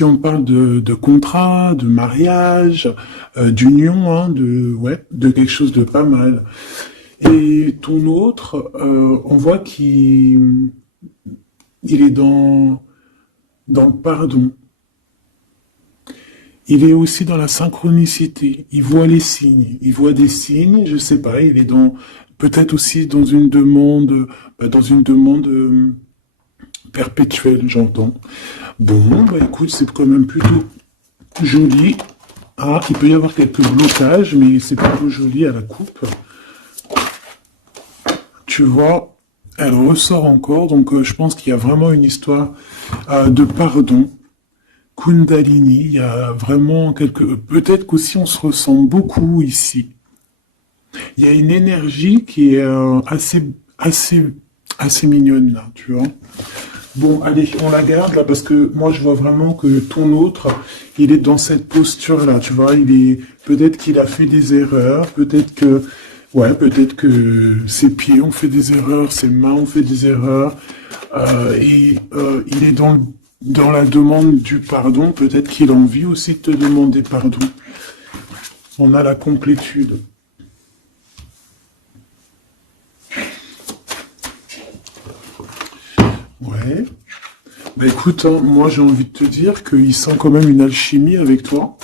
ici on parle de contrat, de mariage, d'union, hein, de quelque chose de pas mal. Et ton autre, on voit il est dans le pardon. Il est aussi dans la synchronicité. Il voit les signes. Il voit des signes, je sais pas, il est peut-être aussi dans une demande perpétuelle, j'entends. Bon, bah écoute, c'est quand même plutôt joli. Ah, il peut y avoir quelques blocages, mais c'est plutôt joli à la coupe. Tu vois, elle ressort encore, donc je pense qu'il y a vraiment une histoire de pardon. Kundalini, il y a vraiment peut-être qu'aussi on se ressent beaucoup ici. Il y a une énergie qui est assez mignonne là, tu vois. Bon, allez, on la garde là parce que moi je vois vraiment que ton autre, il est dans cette posture là, tu vois. Peut-être qu'il a fait des erreurs, peut-être que ses pieds ont fait des erreurs, ses mains ont fait des erreurs, il est dans la demande du pardon. Peut-être qu'il a envie aussi de te demander pardon. On a la complétude. Ouais. Bah écoute, hein, moi j'ai envie de te dire qu'il sent quand même une alchimie avec toi.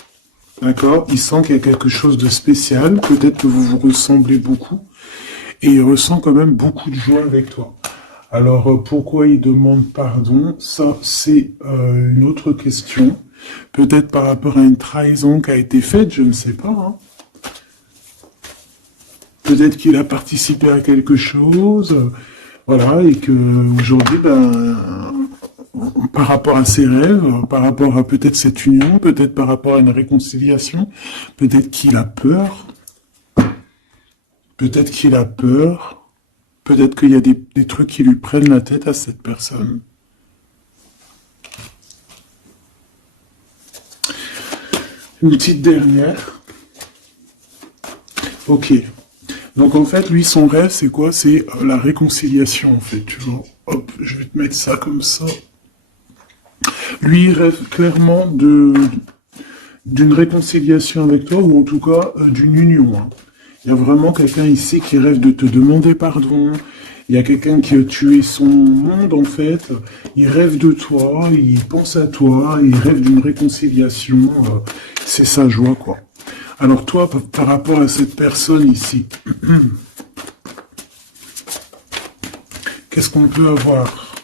D'accord? Il sent qu'il y a quelque chose de spécial. Peut-être que vous vous ressemblez beaucoup. Et il ressent quand même beaucoup de joie avec toi. Alors, pourquoi il demande pardon? Ça, c'est une autre question. Peut-être par rapport à une trahison qui a été faite, je ne sais pas. Hein. Peut-être qu'il a participé à quelque chose, voilà, et que aujourd'hui, par rapport à ses rêves, par rapport à peut-être cette union, peut-être par rapport à une réconciliation, peut-être qu'il a peur, peut-être qu'il a peur, peut-être qu'il y a des trucs qui lui prennent la tête à cette personne. Une petite dernière. Ok. Donc en fait, lui, son rêve, c'est quoi? C'est la réconciliation, en fait. Tu vois. Hop, je vais te mettre ça comme ça. Lui, il rêve clairement d'une réconciliation avec toi, ou en tout cas d'une union. Hein. Il y a vraiment quelqu'un ici qui rêve de te demander pardon. Il y a quelqu'un qui a tué son monde, en fait. Il rêve de toi, il pense à toi, il rêve d'une réconciliation. C'est sa joie, quoi. Alors toi, par rapport à cette personne ici, qu'est-ce qu'on peut avoir?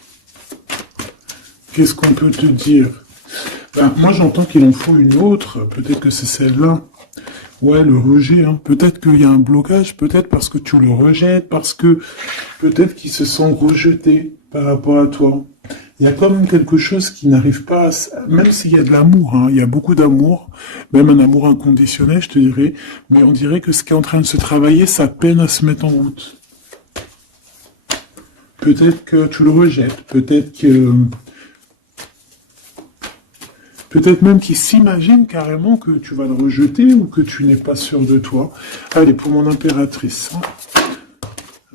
Qu'est-ce qu'on peut te dire? Moi, j'entends qu'il en faut une autre. Peut-être que c'est celle-là. Ouais, le rejet. Hein. Peut-être qu'il y a un blocage. Peut-être parce que tu le rejettes. Parce que peut-être qu'il se sent rejeté par rapport à toi. Il y a quand même quelque chose qui n'arrive pas même s'il y a de l'amour, hein, il y a beaucoup d'amour, même un amour inconditionnel, je te dirais, mais on dirait que ce qui est en train de se travailler, ça peine à se mettre en route. Peut-être que tu le rejettes, peut-être même qu'il s'imagine carrément que tu vas le rejeter ou que tu n'es pas sûr de toi. Allez, pour mon impératrice. Hein.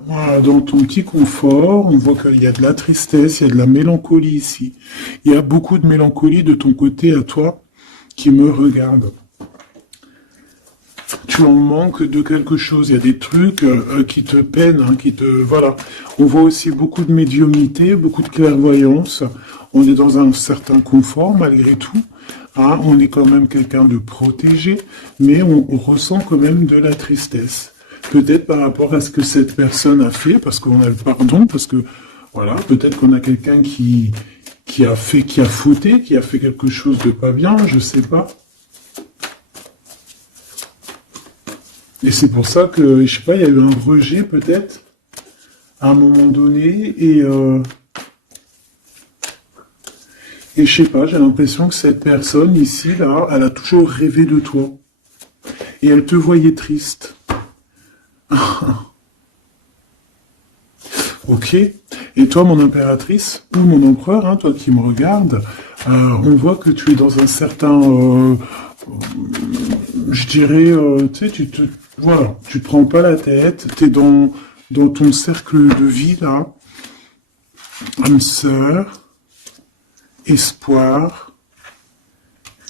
Voilà, dans ton petit confort, on voit qu'il y a de la tristesse, il y a de la mélancolie ici. Il y a beaucoup de mélancolie de ton côté à toi qui me regarde. Tu en manques de quelque chose, il y a des trucs qui te peinent, hein, voilà. On voit aussi beaucoup de médiumnité, beaucoup de clairvoyance. On est dans un certain confort malgré tout. Hein, on est quand même quelqu'un de protégé, mais on ressent quand même de la tristesse. Peut-être par rapport à ce que cette personne a fait, parce qu'on a le pardon, parce que, voilà, peut-être qu'on a quelqu'un qui a fauté, qui a fait quelque chose de pas bien, je sais pas. Et c'est pour ça que, je sais pas, il y a eu un rejet, peut-être, à un moment donné, et je sais pas, j'ai l'impression que cette personne, ici, là, elle a toujours rêvé de toi. Et elle te voyait triste. Ok. Et toi, mon impératrice, ou mon empereur, hein, toi qui me regardes, on voit que tu es dans un certain, je dirais, tu sais, voilà, tu te prends pas la tête, tu es dans ton cercle de vie, là, âme sœur, espoir,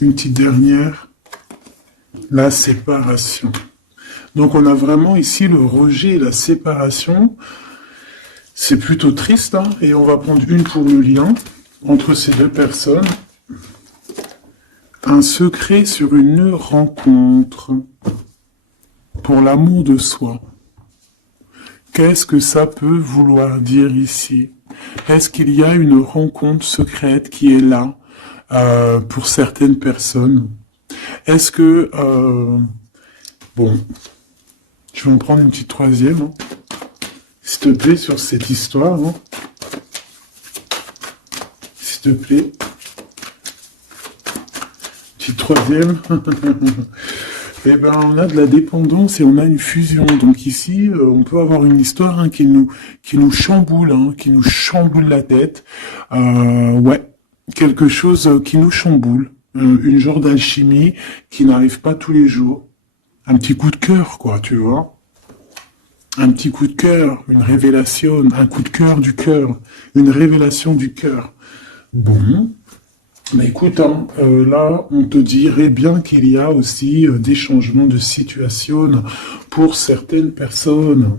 Une petite dernière. La séparation. Donc on a vraiment ici le rejet et la séparation. C'est plutôt triste, hein, et on va prendre une pour le lien entre ces deux personnes. Un secret sur une rencontre. Pour l'amour de soi. Qu'est-ce que ça peut vouloir dire ici? Est-ce qu'il y a une rencontre secrète qui est là pour certaines personnes? Est-ce que... bon, je vais en prendre une petite troisième. Hein. S'il te plaît, sur cette histoire. Hein. S'il te plaît. Petite troisième. Eh ben, on a de la dépendance et on a une fusion. Donc ici, on peut avoir une histoire hein, qui nous chamboule, hein, qui nous chamboule la tête. Ouais, quelque chose qui nous chamboule. Une genre d'alchimie qui n'arrive pas tous les jours. Un petit coup de cœur, quoi, tu vois. Un petit coup de cœur, une révélation, un coup de cœur du cœur, une révélation du cœur. Bon. Mais écoute, hein, là, on te dirait bien qu'il y a aussi des changements de situation pour certaines personnes.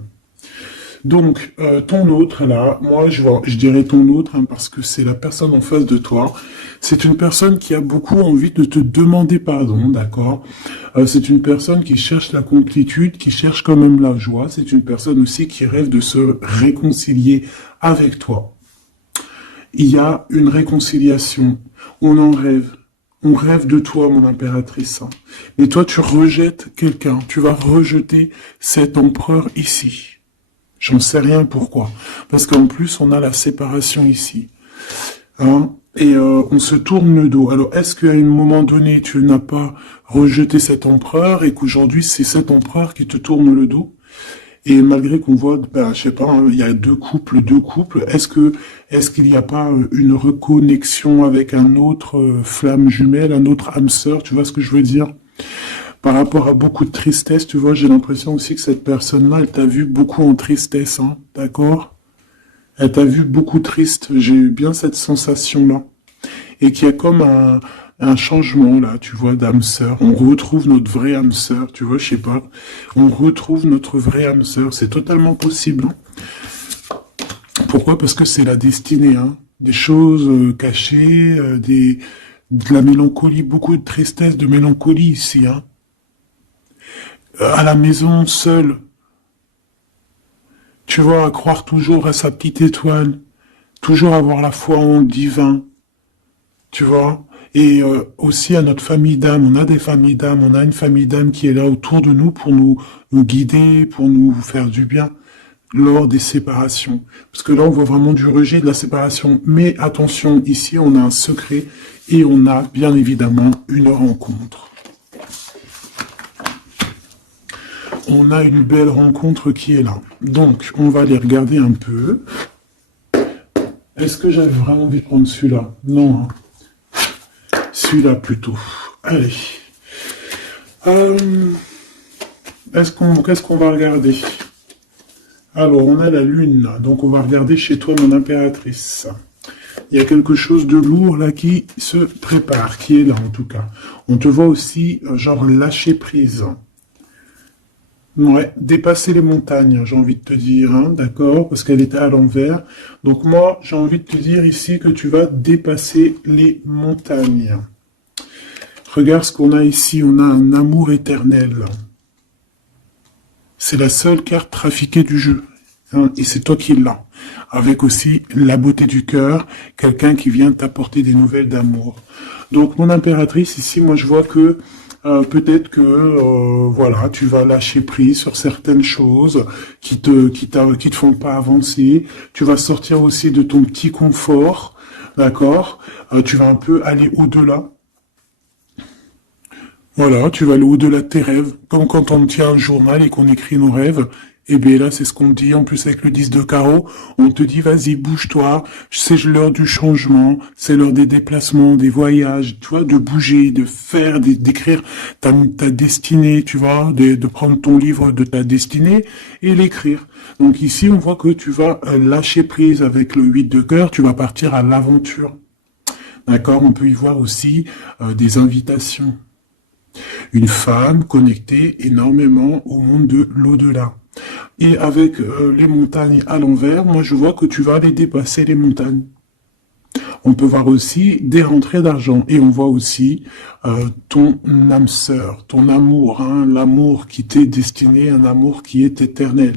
Donc, ton autre, là, moi, je dirais ton autre, hein, parce que c'est la personne en face de toi. C'est une personne qui a beaucoup envie de te demander pardon, d'accord? C'est une personne qui cherche la complétude, qui cherche quand même la joie. C'est une personne aussi qui rêve de se réconcilier avec toi. Il y a une réconciliation. On en rêve. On rêve de toi, mon impératrice. Mais toi, tu rejettes quelqu'un. Tu vas rejeter cet empereur ici. J'en sais rien pourquoi. Parce qu'en plus, on a la séparation ici. Hein? Et on se tourne le dos. Alors, est-ce qu'à un moment donné, tu n'as pas rejeté cet empereur et qu'aujourd'hui, c'est cet empereur qui te tourne le dos? Et malgré qu'on voit, ben, je sais pas, hein, il y a deux couples, est-ce qu'il n'y a pas une reconnexion avec un autre flamme jumelle, un autre âme sœur, tu vois ce que je veux dire? Par rapport à beaucoup de tristesse, tu vois, j'ai l'impression aussi que cette personne-là, elle t'a vu beaucoup en tristesse, hein, d'accord? Elle t'a vu beaucoup triste, j'ai eu bien cette sensation-là. Et qu'il y a comme un changement là, tu vois, d'âme sœur. On retrouve notre vraie âme sœur, tu vois, je sais pas. On retrouve notre vraie âme sœur, c'est totalement possible. Hein. Pourquoi? Parce que c'est la destinée, hein. Des choses cachées, de la mélancolie, beaucoup de tristesse, de mélancolie ici, hein. À la maison, seul. Tu vois, à croire toujours à sa petite étoile, toujours avoir la foi en le divin, tu vois. Et aussi à notre famille d'âme, on a des familles d'âme, on a une famille d'âme qui est là autour de nous pour nous guider, pour nous faire du bien lors des séparations. Parce que là, on voit vraiment du rejet de la séparation. Mais attention, ici, on a un secret et on a bien évidemment une rencontre. On a une belle rencontre qui est là. Donc, on va aller regarder un peu. Est-ce que j'avais vraiment envie de prendre celui-là? Non, hein. Celui-là plutôt. Allez. Qu'est-ce qu'on va regarder? Alors, on a la lune. Donc, on va regarder chez toi, mon impératrice. Il y a quelque chose de lourd là qui se prépare, qui est là en tout cas. On te voit aussi, genre, lâcher prise. Ouais, dépasser les montagnes, j'ai envie de te dire, hein, d'accord, parce qu'elle était à l'envers. Donc moi, j'ai envie de te dire ici que tu vas dépasser les montagnes. Regarde ce qu'on a ici, on a un amour éternel. C'est la seule carte trafiquée du jeu, hein, et c'est toi qui l'as. Avec aussi la beauté du cœur, quelqu'un qui vient t'apporter des nouvelles d'amour. Donc mon impératrice, ici, moi je vois que peut-être que voilà, tu vas lâcher prise sur certaines choses qui te font pas avancer. Tu vas sortir aussi de ton petit confort, d'accord. Tu vas un peu aller au-delà. Voilà, tu vas aller au-delà de tes rêves, comme quand on tient un journal et qu'on écrit nos rêves. Et bien là, c'est ce qu'on te dit, en plus avec le 10 de carreau, on te dit, vas-y, bouge-toi, c'est l'heure du changement, c'est l'heure des déplacements, des voyages, tu vois, de bouger, de faire, d'écrire ta destinée, tu vois, de prendre ton livre de ta destinée et l'écrire. Donc ici, on voit que tu vas lâcher prise avec le 8 de cœur, tu vas partir à l'aventure. D'accord? On peut y voir aussi des invitations. Une femme connectée énormément au monde de l'au-delà. Et avec les montagnes à l'envers, moi je vois que tu vas aller dépasser les montagnes. On peut voir aussi des rentrées d'argent et on voit aussi ton âme sœur, ton amour, hein, l'amour qui t'est destiné, un amour qui est éternel.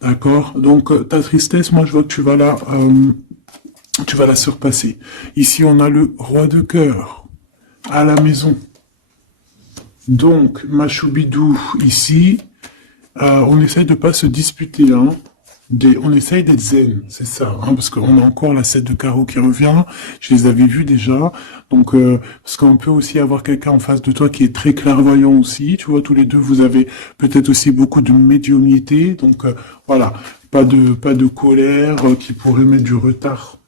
D'accord? Donc ta tristesse, moi je vois que tu vas la surpasser. Ici on a le roi de cœur à la maison. Donc Machoubidou ici, on essaye de pas se disputer, hein. On essaye d'être zen, c'est ça, hein, parce qu'on a encore la 7 de carreau qui revient, je les avais vus déjà, donc parce qu'on peut aussi avoir quelqu'un en face de toi qui est très clairvoyant aussi, tu vois, tous les deux, vous avez peut-être aussi beaucoup de médiumnité, donc voilà, pas de colère qui pourrait mettre du retard.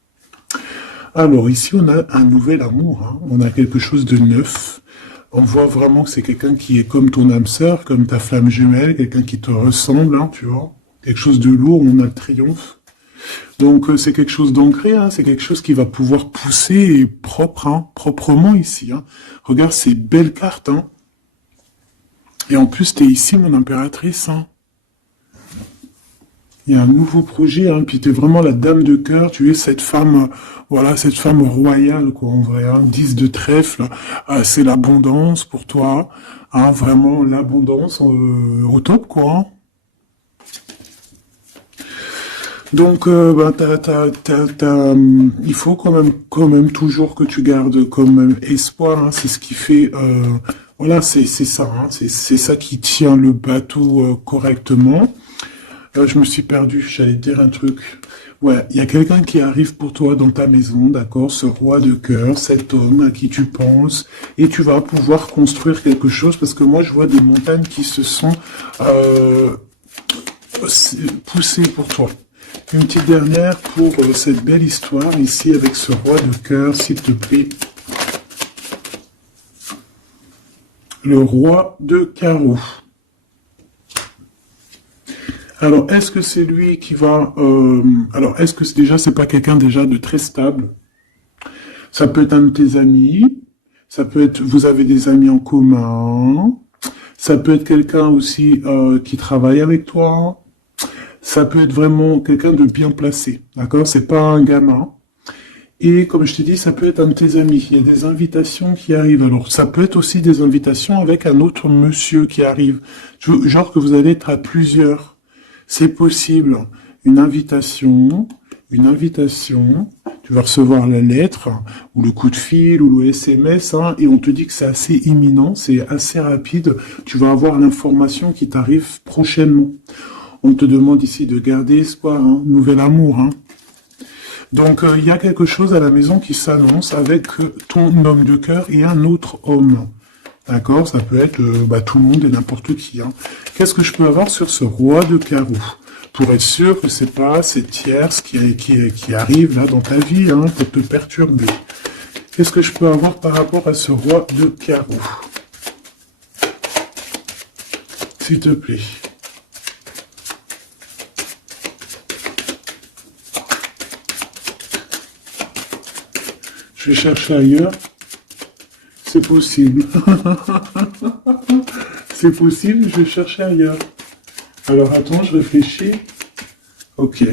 Alors ici, on a un nouvel amour, hein, on a quelque chose de neuf. On voit vraiment que c'est quelqu'un qui est comme ton âme sœur, comme ta flamme jumelle, quelqu'un qui te ressemble, hein, tu vois. Quelque chose de lourd, on a le triomphe. Donc c'est quelque chose d'ancré, hein, c'est quelque chose qui va pouvoir pousser et propre, hein, proprement ici. Hein. Regarde ces belles cartes. Hein. Et en plus, tu es ici, mon impératrice. Hein. Il y a un nouveau projet, hein, puis tu es vraiment la dame de cœur, tu es cette femme, voilà, cette femme royale, quoi, en vrai, hein, 10 de trèfle, c'est l'abondance pour toi, hein, vraiment l'abondance au top, quoi. Hein. Donc, bah, il faut quand même toujours que tu gardes comme espoir, hein, c'est ce qui fait, voilà, c'est ça, hein, c'est ça qui tient le bateau correctement. Je me suis perdu, j'allais dire un truc. Ouais, il y a quelqu'un qui arrive pour toi dans ta maison, d'accord, ce roi de cœur, cet homme à qui tu penses, et tu vas pouvoir construire quelque chose, parce que moi je vois des montagnes qui se sont poussées pour toi. Une petite dernière pour cette belle histoire ici avec ce roi de cœur, s'il te plaît. Le roi de carreau. Alors, est-ce que c'est lui qui va... alors, est-ce que c'est pas quelqu'un déjà de très stable? Ça peut être un de tes amis. Ça peut être... Vous avez des amis en commun. Ça peut être quelqu'un aussi qui travaille avec toi. Ça peut être vraiment quelqu'un de bien placé. D'accord? C'est pas un gamin. Et comme je t'ai dit, ça peut être un de tes amis. Il y a des invitations qui arrivent. Alors, ça peut être aussi des invitations avec un autre monsieur qui arrive. Genre que vous allez être à plusieurs. C'est possible. Une invitation, tu vas recevoir la lettre, ou le coup de fil, ou le SMS, hein, et on te dit que c'est assez imminent, c'est assez rapide. Tu vas avoir l'information qui t'arrive prochainement. On te demande ici de garder espoir, hein, nouvel amour. Hein. Donc, il y a quelque chose à la maison qui s'annonce avec ton homme de cœur et un autre homme. D'accord? Ça peut être tout le monde et n'importe qui. Hein. Qu'est-ce que je peux avoir sur ce roi de carreau? Pour être sûr que c'est pas cette tierce qui arrive là dans ta vie hein, pour te perturber. Qu'est-ce que je peux avoir par rapport à ce roi de carreau? S'il te plaît. Je vais chercher ailleurs. C'est possible. C'est possible, je vais chercher ailleurs. Alors attends, je réfléchis. Ok.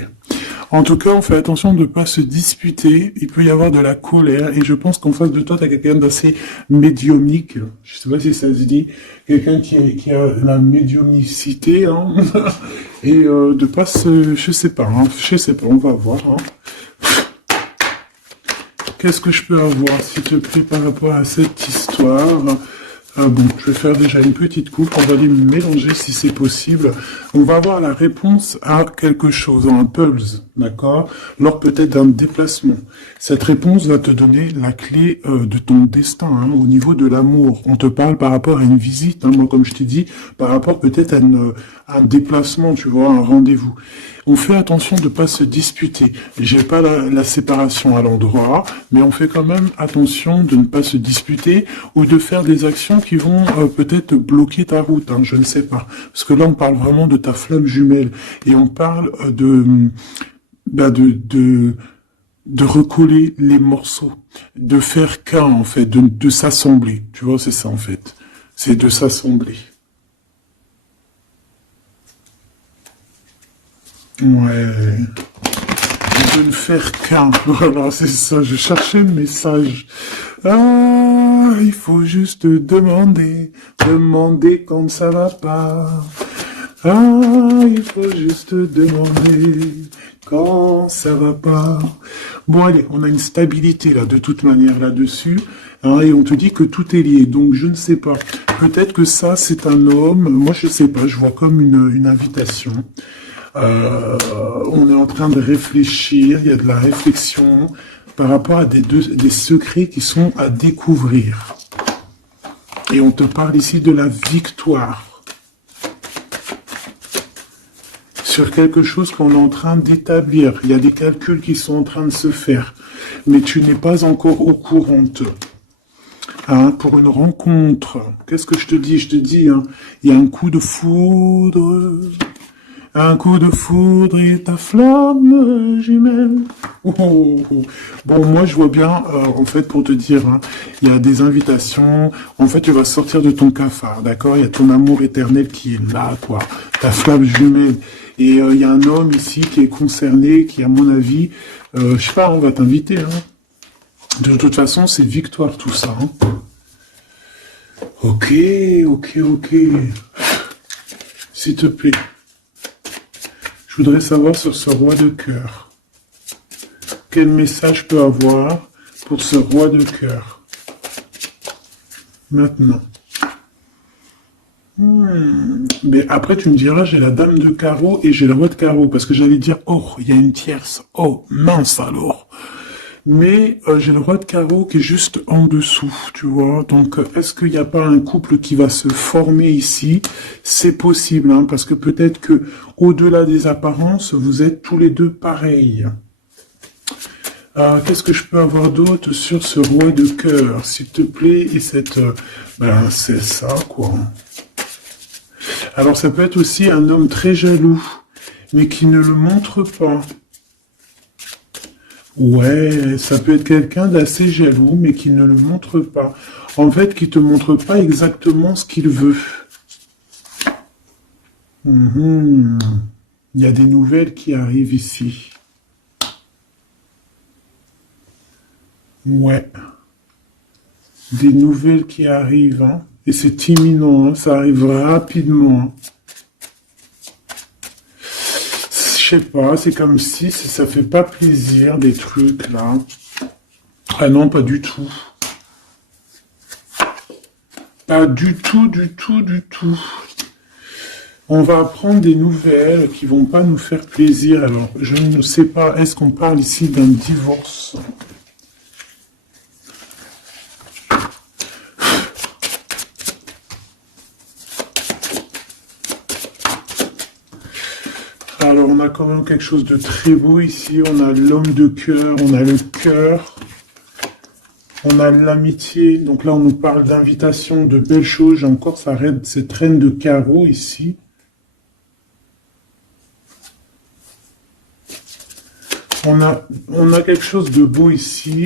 En tout cas, on fait attention de ne pas se disputer. Il peut y avoir de la colère. Et je pense qu'en face de toi, tu as quelqu'un d'assez médiumnique. Je sais pas si ça se dit. Quelqu'un qui a la médiumnicité. Hein. Et de pas se... Je sais pas, on va voir. Hein. Qu'est-ce que je peux avoir, s'il te plaît, par rapport à cette histoire? Bon, je vais faire déjà une petite coupe, on va les mélanger si c'est possible. On va avoir la réponse à quelque chose, un puzzle, d'accord? Lors peut-être d'un déplacement. Cette réponse va te donner la clé de ton destin, hein, au niveau de l'amour. On te parle par rapport à une visite, hein, moi comme je t'ai dit, par rapport peut-être à un déplacement, tu vois, un rendez-vous. On fait attention de ne pas se disputer. J'ai pas la séparation à l'endroit, mais on fait quand même attention de ne pas se disputer ou de faire des actions qui vont peut-être bloquer ta route, hein, je ne sais pas. Parce que là, on parle vraiment de ta flamme jumelle et on parle de de recoller les morceaux, de faire qu'un en fait, de s'assembler. Tu vois, c'est ça en fait. C'est de s'assembler. Ouais. De ne faire qu'un. Voilà, c'est ça. Je cherchais le message. Ah, il faut juste demander, demander quand ça va pas. Ah, il faut juste demander quand ça va pas. Bon, allez, on a une stabilité là, de toute manière là-dessus, hein, et on te dit que tout est lié. Donc, je ne sais pas. Peut-être que ça, c'est un homme. Moi, je sais pas. Je vois comme une invitation. On est en train de réfléchir. Il y a de la réflexion par rapport à des secrets qui sont à découvrir. Et on te parle ici de la victoire sur quelque chose qu'on est en train d'établir. Il y a des calculs qui sont en train de se faire, mais tu n'es pas encore au courant. Hein, pour une rencontre, qu'est-ce que je te dis? Je te dis, hein, il y a un coup de foudre. Un coup de foudre et ta flamme jumelle. Oh, oh, oh. Bon, moi, je vois bien, en fait, pour te dire, hein, il y a des invitations. En fait, tu vas sortir de ton cafard, d'accord? Il y a ton amour éternel qui est là, quoi. Ta flamme jumelle. Et il y a un homme ici qui est concerné, qui, à mon avis, je sais pas, on va t'inviter. Hein. De toute façon, c'est victoire tout ça. Hein. Ok, ok, ok. S'il te plaît. Je voudrais savoir sur ce roi de cœur. Quel message je peux avoir pour ce roi de cœur? Maintenant. Mais après, tu me diras, j'ai la dame de carreau et j'ai le roi de carreau. Parce que j'allais dire, oh, il y a une tierce. Oh, mince alors. Mais j'ai le roi de carreau qui est juste en dessous, tu vois. Donc, est-ce qu'il n'y a pas un couple qui va se former ici? C'est possible, hein, parce que peut-être que au-delà des apparences, vous êtes tous les deux pareils. Qu'est-ce que je peux avoir d'autre sur ce roi de cœur, s'il te plaît? Et cette... ben, c'est ça, quoi. Alors, ça peut être aussi un homme très jaloux, mais qui ne le montre pas. Ouais, ça peut être quelqu'un d'assez jaloux, mais qui ne le montre pas. En fait, qui te montre pas exactement ce qu'il veut. Il y a des nouvelles qui arrivent ici. Ouais. Des nouvelles qui arrivent, hein. Et c'est imminent, hein. Ça arrive rapidement. Hein. Je sais pas, c'est comme si ça fait pas plaisir, des trucs, là. Ah non, pas du tout. Pas du tout, du tout, du tout. On va apprendre des nouvelles qui vont pas nous faire plaisir. Alors, je ne sais pas, est-ce qu'on parle ici d'un divorce? Alors, on a quand même quelque chose de très beau ici. On a l'homme de cœur, on a le cœur, on a l'amitié. Donc là, on nous parle d'invitation, de belles choses. J'ai encore cette reine de carreau ici. On a quelque chose de beau ici.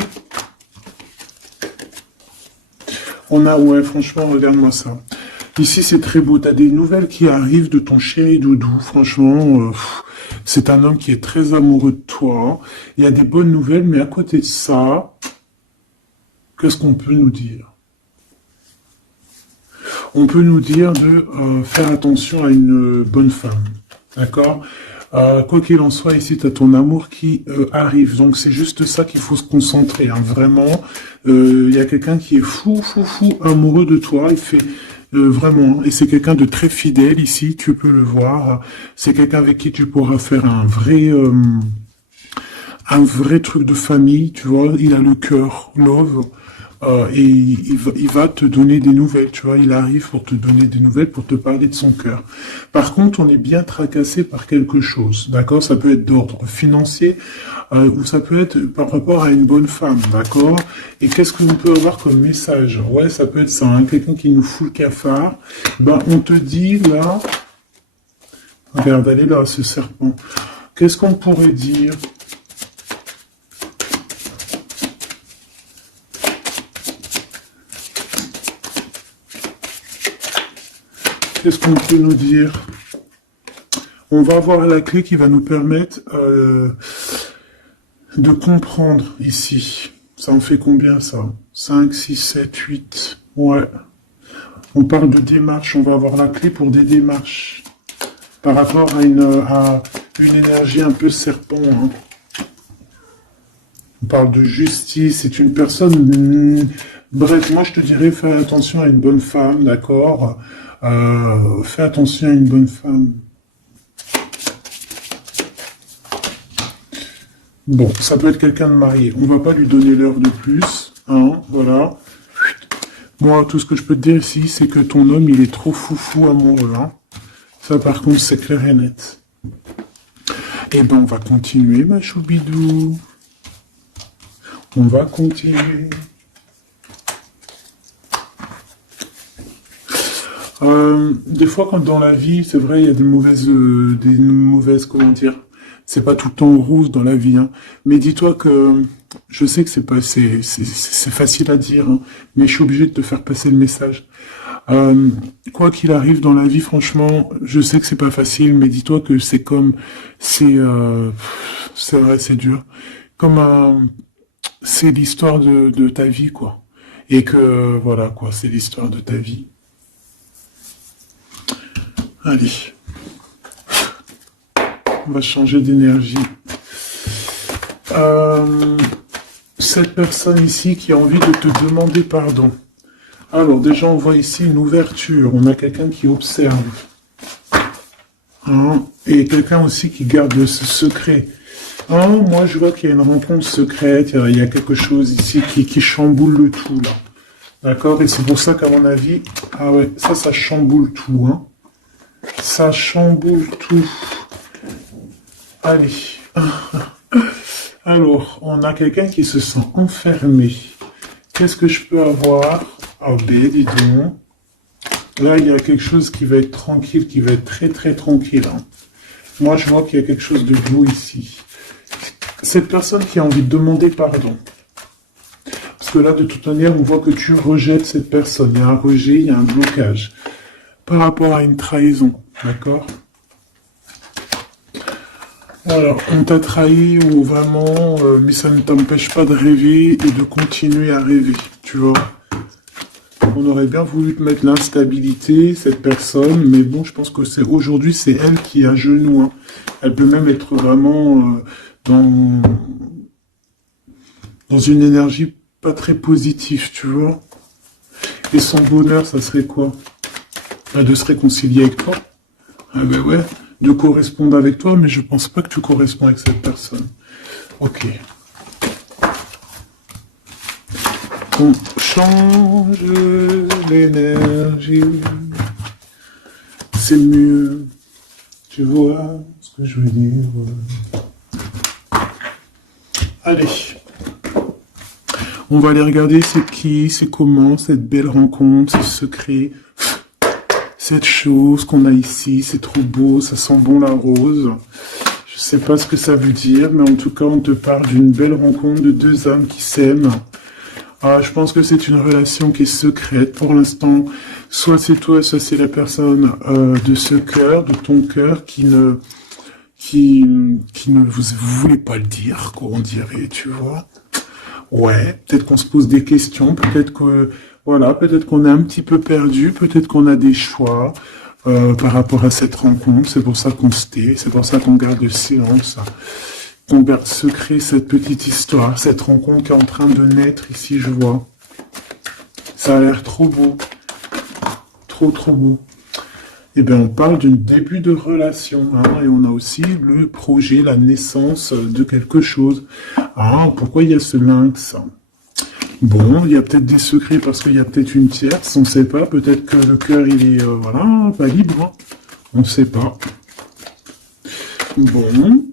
Ouais, franchement, regarde-moi ça. Ici, c'est très beau. Tu as des nouvelles qui arrivent de ton chéri doudou. Franchement, c'est un homme qui est très amoureux de toi. Il y a des bonnes nouvelles, mais à côté de ça, qu'est-ce qu'on peut nous dire? On peut nous dire de faire attention à une bonne femme. D'accord? Quoi qu'il en soit, ici, tu as ton amour qui arrive. Donc, c'est juste ça qu'il faut se concentrer. Hein. Vraiment, il y a quelqu'un qui est fou, fou, fou amoureux de toi. Il fait... vraiment, et c'est quelqu'un de très fidèle ici, tu peux le voir. C'est quelqu'un avec qui tu pourras faire un vrai truc de famille, tu vois. Il a le cœur, love, et il va te donner des nouvelles, tu vois. Il arrive pour te donner des nouvelles, pour te parler de son cœur. Par contre, on est bien tracassé par quelque chose, d'accord? Ça peut être d'ordre financier, ou ça peut être par rapport à une bonne femme, d'accord? Et qu'est-ce que l'on peut avoir comme message? Ouais, ça peut être ça, hein, quelqu'un qui nous fout le cafard. Ben, on te dit, là... Regarde, elle est là, ce serpent. Qu'est-ce qu'on pourrait dire? Qu'est-ce qu'on peut nous dire? On va avoir la clé qui va nous permettre de comprendre ici. Ça en fait combien ça? 5, 6, 7, 8. Ouais. On parle de démarche. On va avoir la clé pour des démarches. Par rapport à une énergie un peu serpent. Hein. On parle de justice. C'est une personne... bref, moi je te dirais, fais attention à une bonne femme, d'accord? Fais attention à une bonne femme. Bon, ça peut être quelqu'un de marié. On va pas lui donner l'heure de plus. Hein, voilà. Moi, tout ce que je peux te dire ici, c'est que ton homme, il est trop foufou amoureux. Hein. Ça, par contre, c'est clair et net. Eh ben, on va continuer, ma choubidou. On va continuer. Des fois, quand dans la vie, c'est vrai, il y a des mauvaises, comment dire, c'est pas tout le temps rose dans la vie, hein. Mais dis-toi que, je sais que c'est facile à dire, hein, mais je suis obligé de te faire passer le message. Quoi qu'il arrive dans la vie, franchement, je sais que c'est pas facile, mais dis-toi que c'est vrai, c'est dur. C'est l'histoire de ta vie, quoi. Et que, voilà, quoi, c'est l'histoire de ta vie. Allez. On va changer d'énergie. Cette personne ici qui a envie de te demander pardon. Alors, déjà, on voit ici une ouverture. On a quelqu'un qui observe. Hein, et quelqu'un aussi qui garde ce secret. Hein, moi, je vois qu'il y a une rencontre secrète. Il y a quelque chose ici qui chamboule le tout, là. D'accord? Et c'est pour ça qu'à mon avis... Ah ouais, ça chamboule tout, hein. Ça chamboule tout. Allez. Alors, on a quelqu'un qui se sent enfermé. Qu'est-ce que je peux avoir? Ah ben, dis donc. Là, il y a quelque chose qui va être tranquille, qui va être très très tranquille. Hein. Moi, je vois qu'il y a quelque chose de beau ici. Cette personne qui a envie de demander pardon. Parce que là, de toute manière, on voit que tu rejettes cette personne. Il y a un rejet, il y a un blocage. Par rapport à une trahison, d'accord? Alors, on t'a trahi ou vraiment, mais ça ne t'empêche pas de rêver et de continuer à rêver, tu vois. On aurait bien voulu te mettre l'instabilité, cette personne, mais bon, je pense que aujourd'hui, c'est elle qui est à genoux. Hein. Elle peut même être vraiment dans une énergie pas très positive, tu vois. Et son bonheur, ça serait quoi? De se réconcilier avec toi. Ah ben ouais, de correspondre avec toi, mais je pense pas que tu corresponds avec cette personne. Ok. On change l'énergie. C'est mieux. Tu vois ce que je veux dire? Allez. On va aller regarder c'est qui, c'est comment, cette belle rencontre, ce secret. Cette chose qu'on a ici, c'est trop beau, ça sent bon la rose. Je sais pas ce que ça veut dire, mais en tout cas, on te parle d'une belle rencontre de deux âmes qui s'aiment. Ah, je pense que c'est une relation qui est secrète pour l'instant. Soit c'est toi, soit c'est la personne de ce cœur, de ton cœur, qui ne vous voulez pas le dire, quoi, on dirait, tu vois. Ouais, peut-être qu'on se pose des questions, peut-être que voilà, peut-être qu'on est un petit peu perdu, peut-être qu'on a des choix par rapport à cette rencontre. C'est pour ça qu'on se tait, c'est pour ça qu'on garde le silence, qu'on garde secret cette petite histoire, cette rencontre qui est en train de naître ici, je vois. Ça a l'air trop beau, trop trop beau. Eh bien, on parle d'un début de relation, hein, et on a aussi le projet, la naissance de quelque chose. Ah, pourquoi il y a ce lynx? Bon, il y a peut-être des secrets parce qu'il y a peut-être une tierce, on ne sait pas. Peut-être que le cœur, il est, voilà, pas libre. Hein. On ne sait pas. Bon.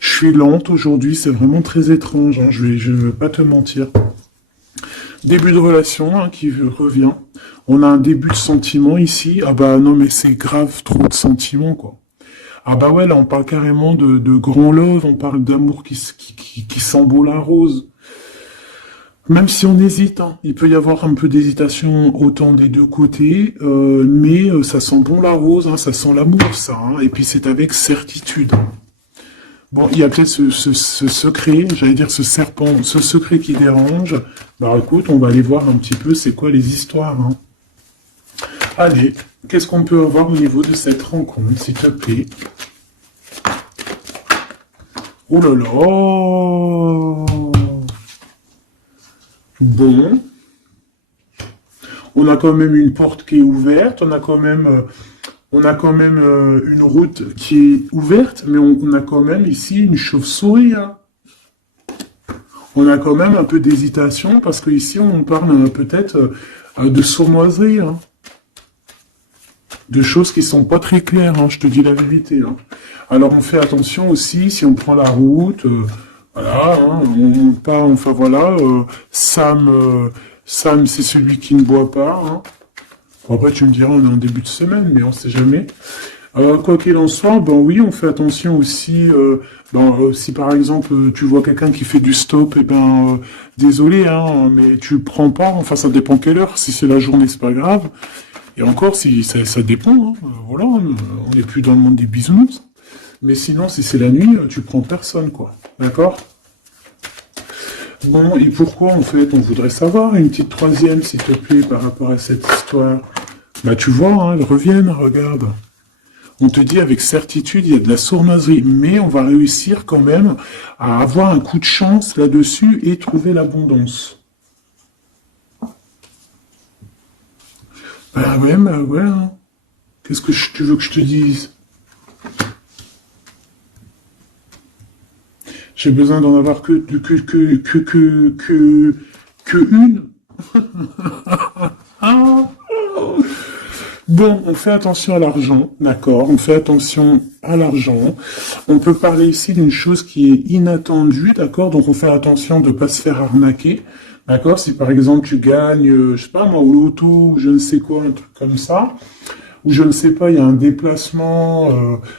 Je suis lente aujourd'hui, c'est vraiment très étrange. Hein, je ne veux pas te mentir. Début de relation hein, qui revient. On a un début de sentiment ici. Ah bah non, mais c'est grave, trop de sentiments, quoi. Ah bah ouais, là, on parle carrément de grand love, on parle d'amour qui sent beau la rose. Même si on hésite, hein, il peut y avoir un peu d'hésitation autant des deux côtés, mais ça sent bon la rose, hein, ça sent l'amour, ça. Hein, et puis c'est avec certitude. Bon, il y a peut-être ce secret, j'allais dire ce serpent, ce secret qui dérange. Bah écoute, on va aller voir un petit peu c'est quoi les histoires. Hein. Allez, qu'est-ce qu'on peut avoir au niveau de cette rencontre, s'il te plaît? Oh là là! Bon, on a quand même une porte qui est ouverte, on a quand même une route qui est ouverte, mais on a quand même ici une chauve-souris. Hein. On a quand même un peu d'hésitation parce que ici on parle peut-être de sournoiserie, hein. De choses qui sont pas très claires, hein, je te dis la vérité. Hein. Alors on fait attention aussi si on prend la route, voilà, hein, on part, enfin voilà, Sam c'est celui qui ne boit pas. Hein. Bon, après tu me diras on est en début de semaine, mais on sait jamais. Quoi qu'il en soit, ben oui, on fait attention aussi. Si par exemple tu vois quelqu'un qui fait du stop, et ben désolé, hein, mais tu prends pas. Enfin, ça dépend quelle heure. Si c'est la journée, c'est pas grave. Et encore, si ça dépend. Hein, voilà, on n'est plus dans le monde des bisounours. Mais sinon, si c'est la nuit, tu prends personne, quoi. D'accord? Bon, et pourquoi en fait on voudrait savoir une petite troisième, s'il te plaît, par rapport à cette histoire? Bah tu vois, hein, elles reviennent, regarde. On te dit avec certitude, il y a de la sournoiserie, mais on va réussir quand même à avoir un coup de chance là-dessus et trouver l'abondance. Bah ouais, hein. Qu'est-ce que tu veux que je te dise? J'ai besoin d'en avoir que une. Ah. Bon, on fait attention à l'argent, d'accord, on fait attention à l'argent. On peut parler ici d'une chose qui est inattendue, d'accord, donc on fait attention de ne pas se faire arnaquer, d'accord. Si par exemple tu gagnes, je sais pas moi, au loto, ou je ne sais quoi, un truc comme ça, ou je ne sais pas, il y a un déplacement,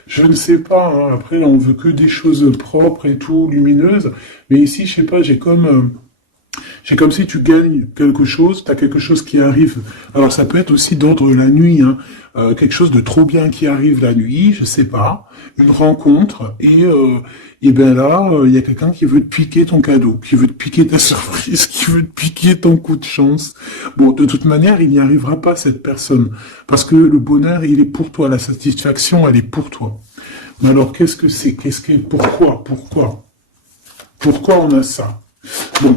je ne sais pas, hein, après là, on veut que des choses propres et tout, lumineuses, mais ici, je sais pas, c'est comme si tu gagnes quelque chose, tu as quelque chose qui arrive. Alors ça peut être aussi d'ordre la nuit, hein. Quelque chose de trop bien qui arrive la nuit, je sais pas, une rencontre, et ben là, il y a quelqu'un qui veut te piquer ton cadeau, qui veut te piquer ta surprise, qui veut te piquer ton coup de chance. Bon, de toute manière, il n'y arrivera pas cette personne, parce que le bonheur, il est pour toi, la satisfaction, elle est pour toi. Mais alors, qu'est-ce que c'est? Pourquoi on a ça? Bon,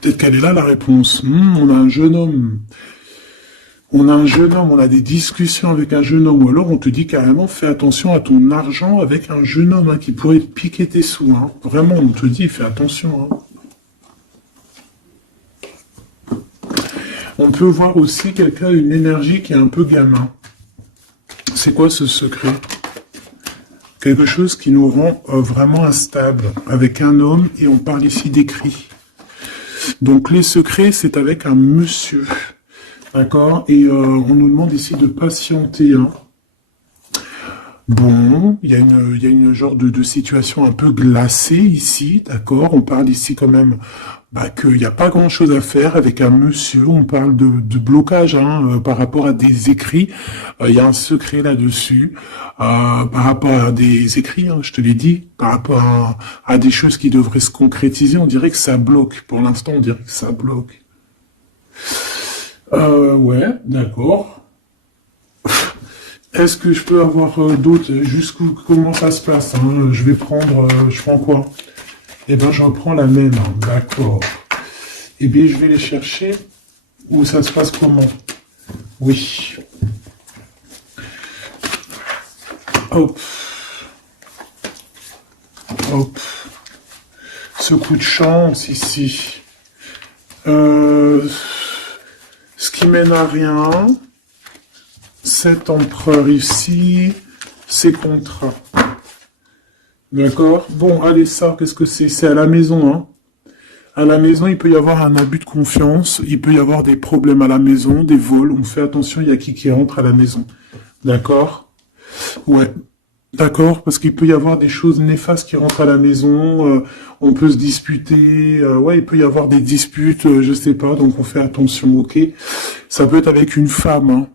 peut-être qu'elle est là la réponse. On a un jeune homme. On a des discussions avec un jeune homme. Ou alors on te dit carrément, fais attention à ton argent avec un jeune homme hein, qui pourrait te piquer tes sous. Hein. Vraiment, on te dit, fais attention. Hein. On peut voir aussi quelqu'un, une énergie qui est un peu gamin. C'est quoi ce secret? Quelque chose qui nous rend vraiment instable avec un homme et on parle ici d'écrit. Donc les secrets, c'est avec un monsieur, d'accord? Et on nous demande ici de patienter. Hein. Bon, il y a une genre de situation un peu glacée ici, d'accord? On parle ici quand même qu'il n'y a pas grand-chose à faire avec un monsieur. On parle de blocage hein, par rapport à des écrits. Il y a un secret là-dessus par rapport à des écrits, hein, je te l'ai dit, par rapport à des choses qui devraient se concrétiser. On dirait que ça bloque. Pour l'instant, on dirait que ça bloque. Ouais, d'accord. Est-ce que je peux avoir d'autres jusqu'où comment ça se passe hein je vais prendre, je prends quoi? Eh ben, je reprends la même. Hein. D'accord. Eh bien, je vais les chercher. Où ça se passe comment? Oui. Hop. Hop. Ce coup de chance ici. Ce qui mène à rien. Cet empereur ici. Ces contrats. D'accord? Bon, allez, ça, qu'est-ce que c'est? C'est à la maison, hein. À la maison, il peut y avoir un abus de confiance, il peut y avoir des problèmes à la maison, des vols. On fait attention, il y a qui rentre à la maison. D'accord? Ouais. D'accord, parce qu'il peut y avoir des choses néfastes qui rentrent à la maison, on peut se disputer, ouais, il peut y avoir des disputes, je sais pas, donc on fait attention, ok? Ça peut être avec une femme, hein.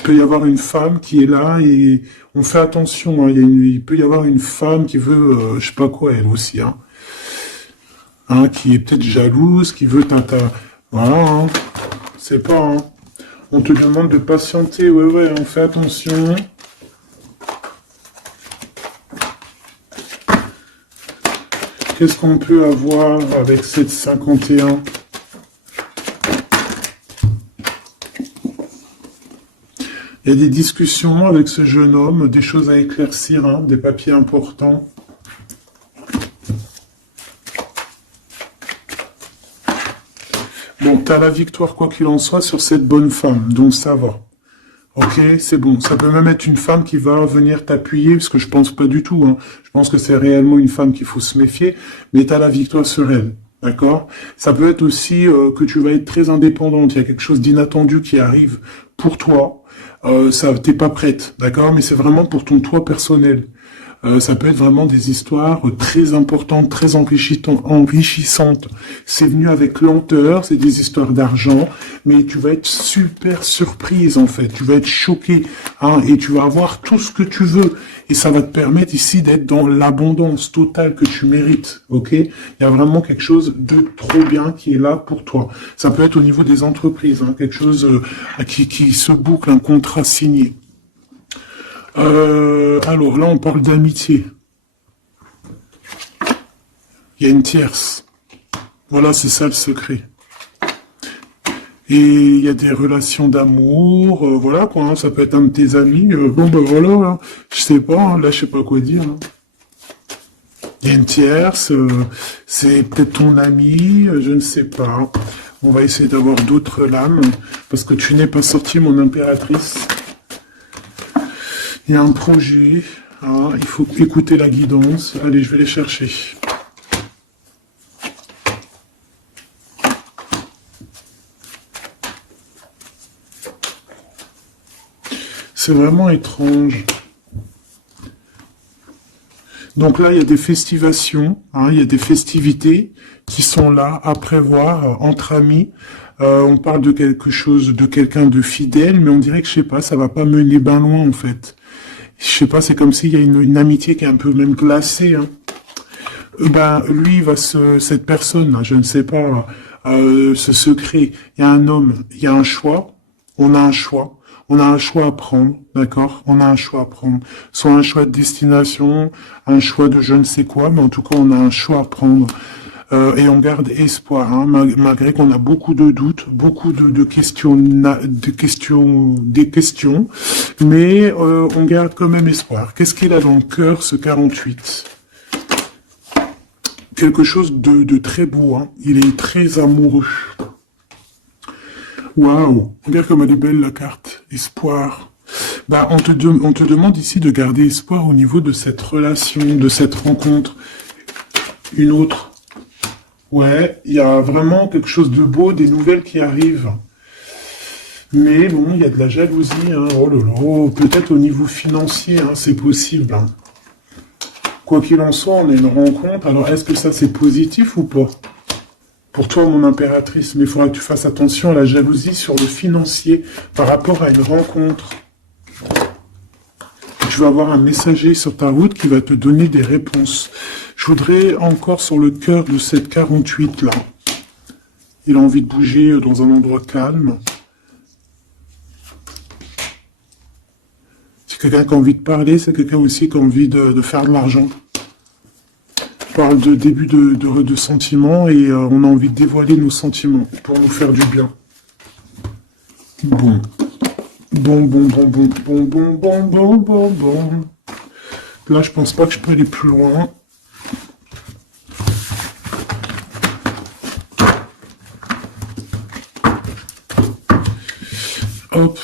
Il peut y avoir une femme qui est là et on fait attention, hein. Il peut y avoir une femme qui veut, je sais pas quoi, elle aussi, hein, qui est peut-être jalouse, qui veut voilà, hein, c'est pas, hein. On te demande de patienter, ouais, ouais, on fait attention. Qu'est-ce qu'on peut avoir avec cette 51? Il y a des discussions avec ce jeune homme, des choses à éclaircir, hein, des papiers importants. Bon, t'as la victoire quoi qu'il en soit sur cette bonne femme, donc ça va. Ok, c'est bon. Ça peut même être une femme qui va venir t'appuyer, parce que je pense pas du tout, hein. Je pense que c'est réellement une femme qu'il faut se méfier, mais t'as la victoire sur elle. D'accord? Ça peut être aussi que tu vas être très indépendante. Il y a quelque chose d'inattendu qui arrive pour toi. Ça, t'es pas prête, d'accord? Mais c'est vraiment pour ton toi personnel. Ça peut être vraiment des histoires très importantes, très enrichissantes. C'est venu avec lenteur, c'est des histoires d'argent, mais tu vas être super surprise en fait. Tu vas être choqué, hein, et tu vas avoir tout ce que tu veux. Et ça va te permettre ici d'être dans l'abondance totale que tu mérites. Ok? Il y a vraiment quelque chose de trop bien qui est là pour toi. Ça peut être au niveau des entreprises, hein, quelque chose qui se boucle, un contrat signé. Alors là, on parle d'amitié. Il y a une tierce. Voilà, c'est ça le secret. Et il y a des relations d'amour, voilà quoi, hein, ça peut être un de tes amis. Bon ben voilà, hein, je sais pas, hein, là je sais pas quoi dire, hein. Il y a une tierce, c'est peut-être ton ami, je ne sais pas. On va essayer d'avoir d'autres lames, parce que tu n'es pas sorti, mon impératrice. Il y a un projet, hein, il faut écouter la guidance. Allez, je vais les chercher. C'est vraiment étrange. Donc là, il y a des festivations, hein, il y a des festivités qui sont là à prévoir entre amis. On parle de quelque chose, de quelqu'un de fidèle, mais on dirait que, je sais pas, ça va pas mener ben loin en fait. Je sais pas, c'est comme s'il y a une amitié qui est un peu même glacée, hein. Ben, lui, cette personne, là, je ne sais pas, ce secret, il y a un homme, il y a un choix, on a un choix. On a un choix à prendre, d'accord? On a un choix à prendre. Soit un choix de destination, un choix de je ne sais quoi, mais en tout cas, on a un choix à prendre. Et on garde espoir, hein, malgré qu'on a beaucoup de doutes, beaucoup de questions, des questions, mais on garde quand même espoir. Qu'est-ce qu'il a dans le cœur, ce 48? Quelque chose de très beau, hein. Il est très amoureux. Waouh, regarde comme elle est belle la carte. Espoir. Bah, on te demande ici de garder espoir au niveau de cette relation, de cette rencontre. Une autre. Ouais, il y a vraiment quelque chose de beau, des nouvelles qui arrivent. Mais bon, il y a de la jalousie, hein. Oh là là, peut-être au niveau financier, hein, c'est possible, hein. Quoi qu'il en soit, on a une rencontre. Alors, est-ce que ça c'est positif ou pas? Pour toi, mon impératrice, mais il faudra que tu fasses attention à la jalousie sur le financier par rapport à une rencontre. Tu vas avoir un messager sur ta route qui va te donner des réponses. Je voudrais encore sur le cœur de cette 48 là. Il a envie de bouger dans un endroit calme. C'est quelqu'un qui a envie de parler, c'est quelqu'un aussi qui a envie de faire de l'argent. On parle de début de sentiments et on a envie de dévoiler nos sentiments pour nous faire du bien. Bon. Bon. Là, je pense pas que je peux aller plus loin. Hop.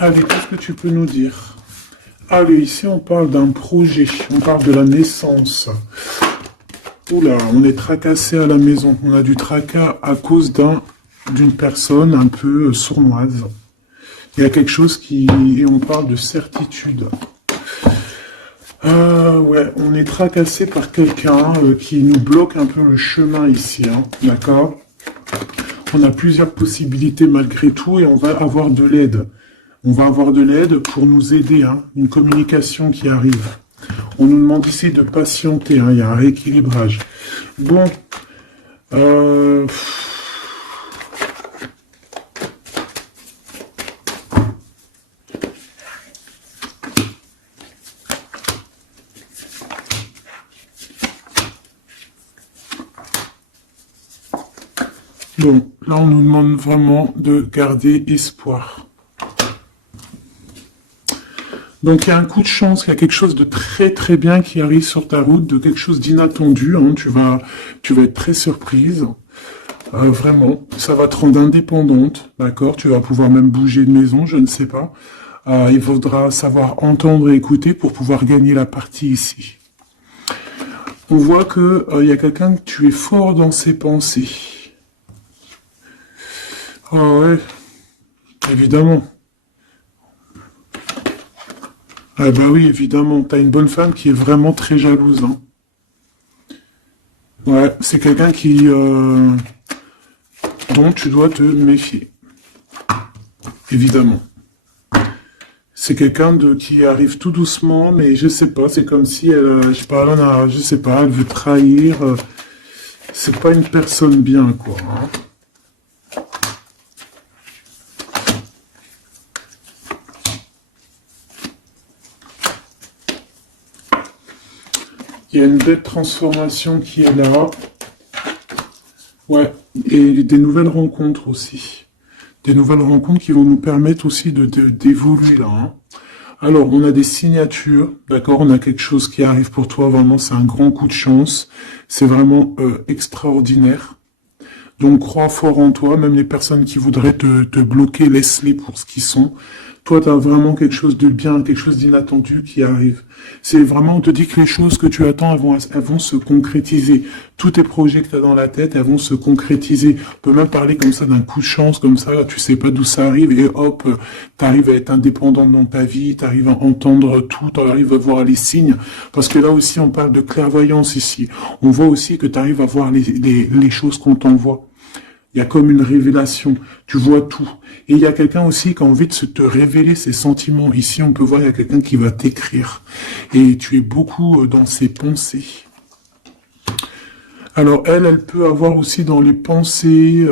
Allez, qu'est-ce que tu peux nous dire? Allez, ici on parle d'un projet, on parle de la naissance. Oula, on est tracassé à la maison. On a du tracas à cause d'une personne un peu sournoise. Il y a quelque chose et on parle de certitude. Ouais, on est tracassé par quelqu'un qui nous bloque un peu le chemin ici, hein, d'accord? On a plusieurs possibilités malgré tout et on va avoir de l'aide. On va avoir de l'aide pour nous aider, hein, une communication qui arrive. On nous demande ici de patienter, hein, il y a un rééquilibrage. Bon, bon, là on nous demande vraiment de garder espoir. Donc il y a un coup de chance, il y a quelque chose de très très bien qui arrive sur ta route, de quelque chose d'inattendu, hein, tu vas être très surprise. Vraiment, ça va te rendre indépendante, d'accord? Tu vas pouvoir même bouger de maison, je ne sais pas. Il faudra savoir entendre et écouter pour pouvoir gagner la partie ici. On voit que y a quelqu'un que tu es fort dans ses pensées. Ah ouais, évidemment. Ah bah oui, évidemment. T'as une bonne femme qui est vraiment très jalouse, hein. Ouais, c'est quelqu'un dont tu dois te méfier. Évidemment. C'est quelqu'un qui arrive tout doucement, mais je sais pas, c'est comme si elle, je sais pas, je sais pas, elle veut trahir. C'est pas une personne bien, quoi, hein. Il y a une belle transformation qui est là. Ouais, et des nouvelles rencontres aussi. Des nouvelles rencontres qui vont nous permettre aussi d'évoluer là, hein. Alors, on a des signatures, d'accord? On a quelque chose qui arrive pour toi, vraiment, c'est un grand coup de chance. C'est vraiment extraordinaire. Donc, crois fort en toi, même les personnes qui voudraient te bloquer, laisse-les pour ce qu'ils sont. Toi, tu as vraiment quelque chose de bien, quelque chose d'inattendu qui arrive. C'est vraiment, on te dit que les choses que tu attends, elles vont se concrétiser. Tous tes projets que tu as dans la tête, elles vont se concrétiser. On peut même parler comme ça d'un coup de chance, comme ça, tu sais pas d'où ça arrive, et hop, tu arrives à être indépendant dans ta vie, tu arrives à entendre tout, tu arrives à voir les signes. Parce que là aussi, on parle de clairvoyance ici. On voit aussi que tu arrives à voir les choses qu'on t'envoie. Il y a comme une révélation, tu vois tout. Et il y a quelqu'un aussi qui a envie de te révéler ses sentiments. Ici, on peut voir, il y a quelqu'un qui va t'écrire. Et tu es beaucoup dans ses pensées. Alors, elle peut avoir aussi dans les pensées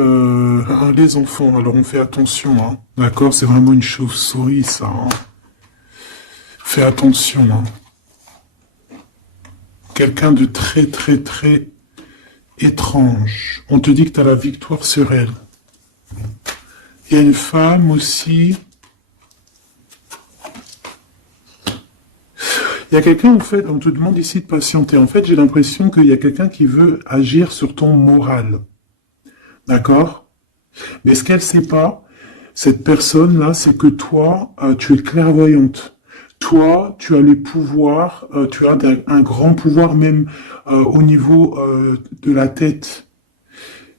les enfants. Alors, on fait attention, hein. D'accord? C'est vraiment une chauve-souris, ça, hein. Fais attention, hein. Quelqu'un de très, très, très étrange. On te dit que tu as la victoire sur elle. Il y a une femme aussi. Il y a quelqu'un, en fait, on te demande ici de patienter. En fait, j'ai l'impression qu'il y a quelqu'un qui veut agir sur ton moral. D'accord? Mais ce qu'elle ne sait pas, cette personne-là, c'est que toi, tu es clairvoyante. Toi, tu as les pouvoirs, tu as un grand pouvoir même au niveau de la tête,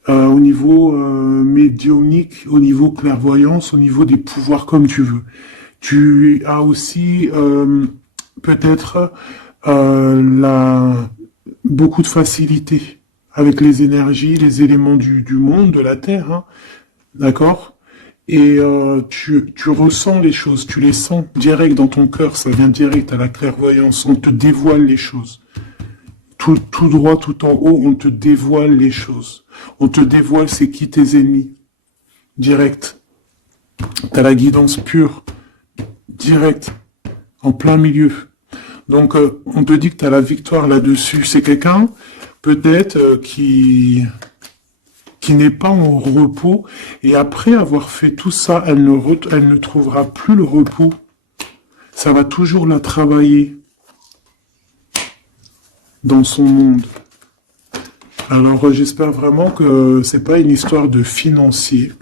au niveau médiumnique, au niveau clairvoyance, au niveau des pouvoirs comme tu veux. Tu as aussi peut-être beaucoup de facilité avec les énergies, les éléments du monde, de la Terre, hein, d'accord? Et tu ressens les choses, tu les sens direct dans ton cœur, ça vient direct à la clairvoyance, on te dévoile les choses. Tout droit, tout en haut, on te dévoile les choses. On te dévoile c'est qui tes ennemis. Direct. T'as la guidance pure. Direct. En plein milieu. Donc, on te dit que t'as la victoire là-dessus. C'est quelqu'un, peut-être, qui n'est pas en repos, et après avoir fait tout ça, elle ne trouvera plus le repos. Ça va toujours la travailler dans son monde. Alors j'espère vraiment que c'est pas une histoire de financier.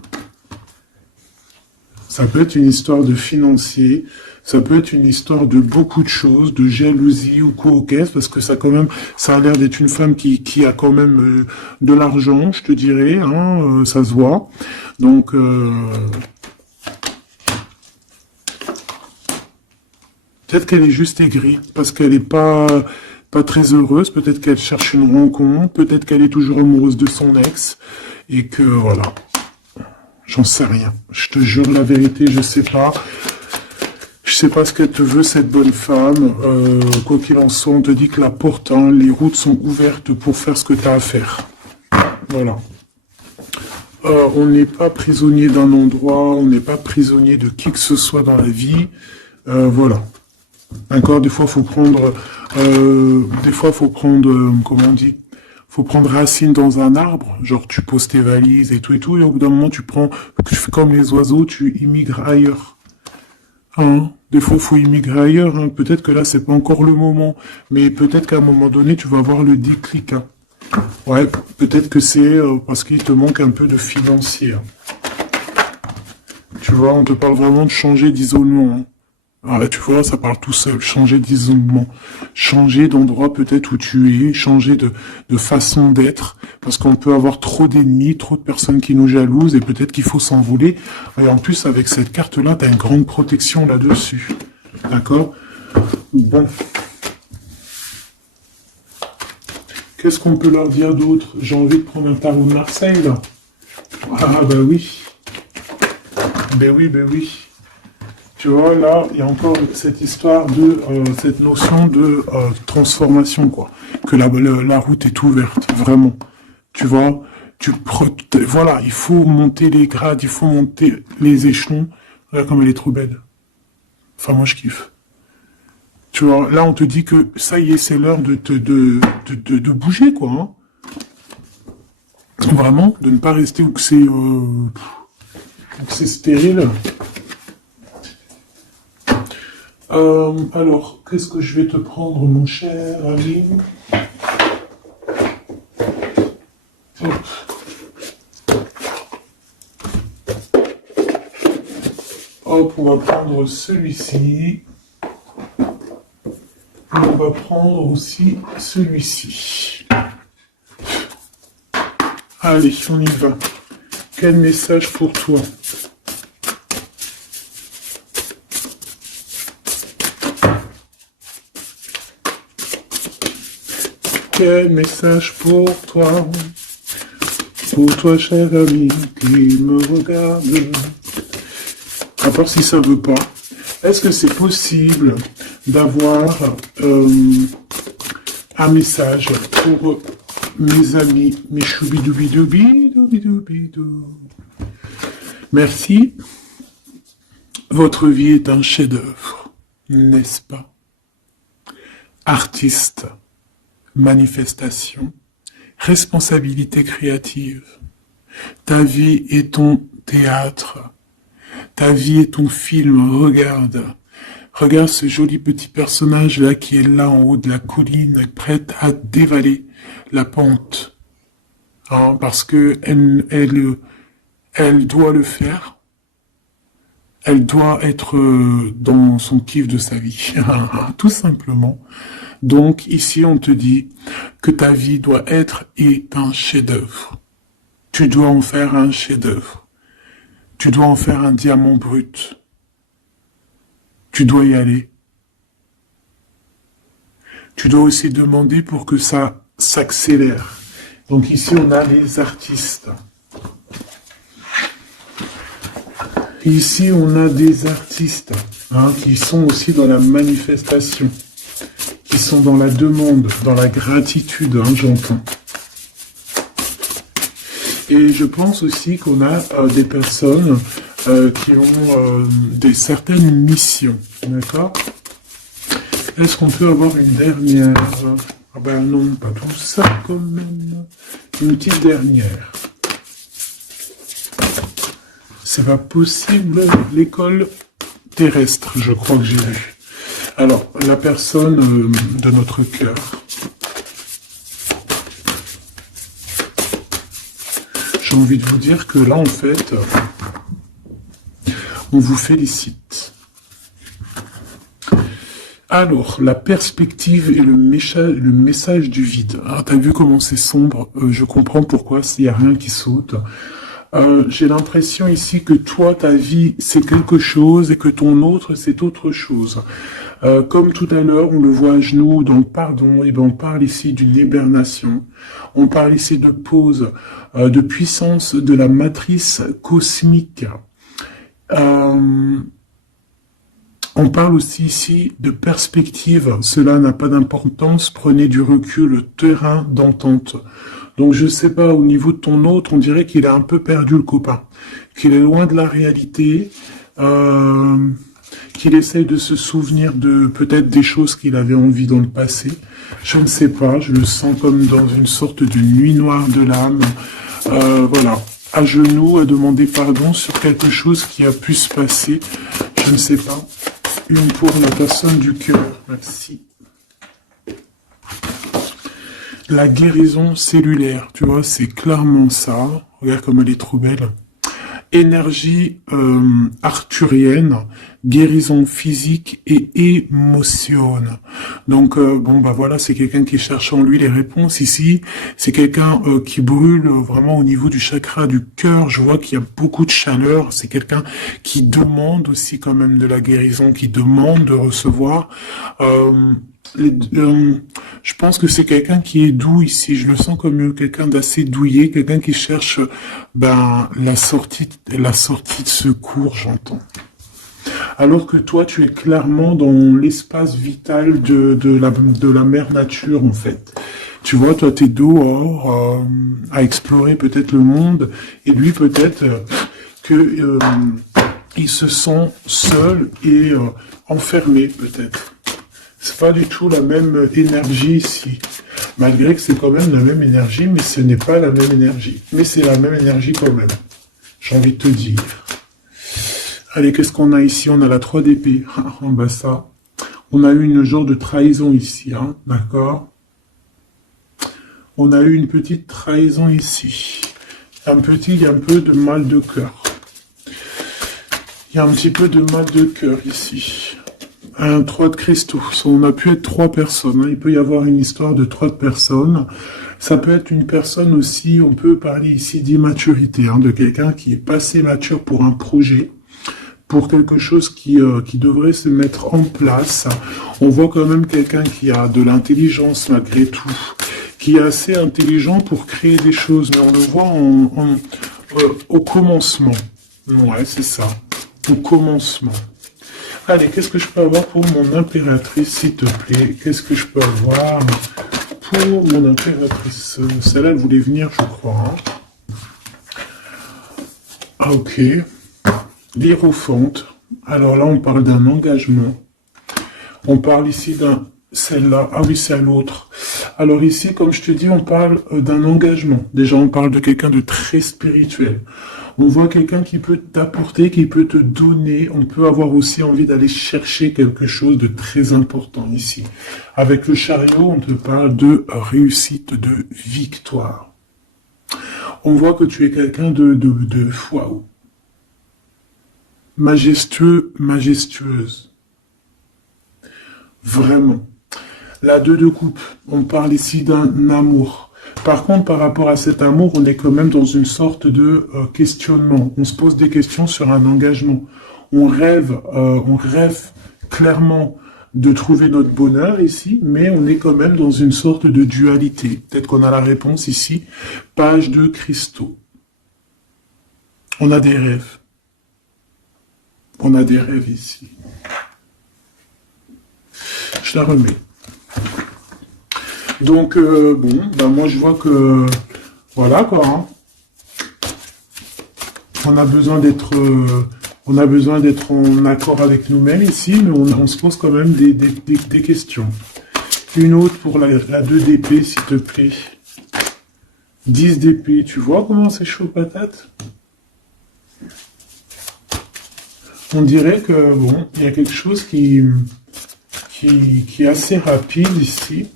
Ça peut être une histoire de financier, ça peut être une histoire de beaucoup de choses, de jalousie ou quoi au caisse, parce que ça quand même, ça a l'air d'être une femme qui a quand même de l'argent, je te dirais, hein, ça se voit. Donc, peut-être qu'elle est juste aigrie, parce qu'elle n'est pas très heureuse, peut-être qu'elle cherche une rencontre, peut-être qu'elle est toujours amoureuse de son ex, et que voilà. J'en sais rien. Je te jure la vérité, je sais pas. Je sais pas ce qu'elle te veut, cette bonne femme. Quoi qu'il en soit, on te dit que la porte, hein, les routes sont ouvertes pour faire ce que tu as à faire. Voilà. On n'est pas prisonnier d'un endroit, on n'est pas prisonnier de qui que ce soit dans la vie. Voilà. D'accord, des fois, faut prendre, comment on dit, faut prendre racine dans un arbre, genre tu poses tes valises et tout, et au bout d'un moment, tu fais comme les oiseaux, tu immigres ailleurs. Hein, des fois, faut immigrer ailleurs, hein. Peut-être que là, c'est pas encore le moment, mais peut-être qu'à un moment donné, tu vas avoir le déclic, hein. Ouais, peut-être que c'est parce qu'il te manque un peu de financier, hein. Tu vois, on te parle vraiment de changer d'isolement, hein. Ah, là, tu vois, ça parle tout seul. Changer d'isolement. Changer d'endroit peut-être où tu es. Changer de façon d'être. Parce qu'on peut avoir trop d'ennemis, trop de personnes qui nous jalousent et peut-être qu'il faut s'envoler. Et en plus, avec cette carte-là, tu as une grande protection là-dessus. D'accord? Bon. Qu'est-ce qu'on peut leur dire d'autre? J'ai envie de prendre un tarot de Marseille, là. Ah, bah oui. Ben oui, ben oui. Tu vois, là, il y a encore cette histoire de, cette notion de transformation, quoi. Que la route est ouverte, vraiment. Tu vois, voilà, il faut monter les grades, il faut monter les échelons. Regarde comme elle est trop belle. Enfin, moi, je kiffe. Tu vois, là, on te dit que ça y est, c'est l'heure de bouger, quoi. Hein. Vraiment, de ne pas rester où que c'est stérile. Alors, qu'est-ce que je vais te prendre, mon cher ami? Hop, on va prendre celui-ci. Et on va prendre aussi celui-ci. Allez, on y va. Quel message pour toi? Quel message pour toi, cher ami, qui me regarde. À part si ça veut pas, est-ce que c'est possible d'avoir un message pour mes amis, mes choubidoubidoubidoubidoubidoubidou. Merci. Votre vie est un chef-d'œuvre, n'est-ce pas? Artiste. Manifestation, responsabilité créative. Ta vie est ton théâtre. Ta vie est ton film. Regarde ce joli petit personnage-là qui est là en haut de la colline, prête à dévaler la pente. Hein, parce que elle doit le faire. Elle doit être dans son kiff de sa vie. Tout simplement. Donc ici on te dit que ta vie doit être un chef-d'œuvre. Tu dois en faire un chef-d'œuvre. Tu dois en faire un diamant brut. Tu dois y aller. Tu dois aussi demander pour que ça s'accélère. Donc ici on a les artistes. Ici on a des artistes qui sont aussi dans la manifestation. Qui sont dans la demande, dans la gratitude, j'entends. Et je pense aussi qu'on a des personnes qui ont certaines missions, d'accord? Est-ce qu'on peut avoir une dernière? Ah ben non, pas tout ça quand même. Une petite dernière. C'est pas possible, l'école terrestre, je crois que j'ai vu. Alors, la personne de notre cœur. J'ai envie de vous dire que là, en fait, On vous félicite. Alors, la perspective et le message du vide. Ah, t'as vu comment c'est sombre? Je comprends pourquoi s'il n'y a rien qui saute. J'ai l'impression ici que toi, ta vie, c'est quelque chose et que ton autre, c'est autre chose. Comme tout à l'heure, on le voit à genoux dans le pardon, et ben on parle ici d'une hibernation. On parle ici de pause, de puissance de la matrice cosmique. On parle aussi ici de perspective. Cela n'a pas d'importance. Prenez du recul, terrain d'entente. Donc je sais pas, au niveau de ton autre, on dirait qu'il a un peu perdu le copain, qu'il est loin de la réalité, qu'il essaye de se souvenir de peut-être des choses qu'il avait envie dans le passé. Je ne sais pas, je le sens comme dans une sorte de nuit noire de l'âme. Voilà, à genoux, à demander pardon sur quelque chose qui a pu se passer. Je ne sais pas. Une pour la personne du cœur. Merci. La guérison cellulaire, tu vois, c'est clairement ça. Regarde comme elle est trop belle. Énergie arthurienne, guérison physique et émotion. Donc, bon, bah voilà, c'est quelqu'un qui cherche en lui les réponses ici. C'est quelqu'un qui brûle vraiment au niveau du chakra du cœur. Je vois qu'il y a beaucoup de chaleur. C'est quelqu'un qui demande aussi quand même de la guérison, qui demande de recevoir. Je pense que c'est quelqu'un qui est doux ici. Je le sens comme quelqu'un d'assez douillet, quelqu'un qui cherche la sortie de secours, j'entends. Alors que toi, tu es clairement dans l'espace vital de la mère nature, en fait. Tu vois, toi, t'es dehors à explorer peut-être le monde, et lui, peut-être que il se sent seul et enfermé, peut-être. C'est pas du tout la même énergie ici. Malgré que c'est quand même la même énergie, mais ce n'est pas la même énergie. Mais c'est la même énergie quand même. J'ai envie de te dire. Allez, qu'est-ce qu'on a ici? On a la 3 d'épée. En bas ça. On a eu une genre de trahison ici, hein, d'accord? On a eu une petite trahison ici. Il y a un peu de mal de cœur. Il y a un petit peu de mal de cœur ici. Un 3 de cristaux. On a pu être 3 personnes. Hein. Il peut y avoir une histoire de 3 personnes. Ça peut être une personne aussi, on peut parler ici d'immaturité, hein, de quelqu'un qui est pas assez mature pour un projet, pour quelque chose qui devrait se mettre en place. On voit quand même quelqu'un qui a de l'intelligence malgré tout, qui est assez intelligent pour créer des choses, mais on le voit au commencement. Ouais, c'est ça. Au commencement. Allez, qu'est-ce que je peux avoir pour mon impératrice, s'il te plaît? Qu'est-ce que je peux avoir pour mon impératrice? Celle-là, elle voulait venir, je crois. Hein. Ah, ok. L'Hiérophante. Alors là, on parle d'un engagement. On parle ici celle-là. Ah oui, c'est à l'autre. Alors ici, comme je te dis, on parle d'un engagement. Déjà, on parle de quelqu'un de très spirituel. On voit quelqu'un qui peut t'apporter, qui peut te donner. On peut avoir aussi envie d'aller chercher quelque chose de très important ici. Avec le chariot, on te parle de réussite, de victoire. On voit que tu es quelqu'un de waouh. Majestueux, majestueuse. Vraiment. La 2 de coupe, on parle ici d'un amour. Par contre, par rapport à cet amour, on est quand même dans une sorte de questionnement. On se pose des questions sur un engagement. On rêve clairement de trouver notre bonheur ici, mais on est quand même dans une sorte de dualité. Peut-être qu'on a la réponse ici. Page de cristaux. On a des rêves. On a des rêves ici. Je la remets. Donc, bon, ben moi je vois que, voilà quoi, hein. On a besoin d'être en accord avec nous-mêmes ici, mais on se pose quand même des questions. Une autre pour la 2 d'épée, s'il te plaît. 10 d'épée, tu vois comment c'est chaud patate? On dirait que, bon, il y a quelque chose qui est assez rapide ici.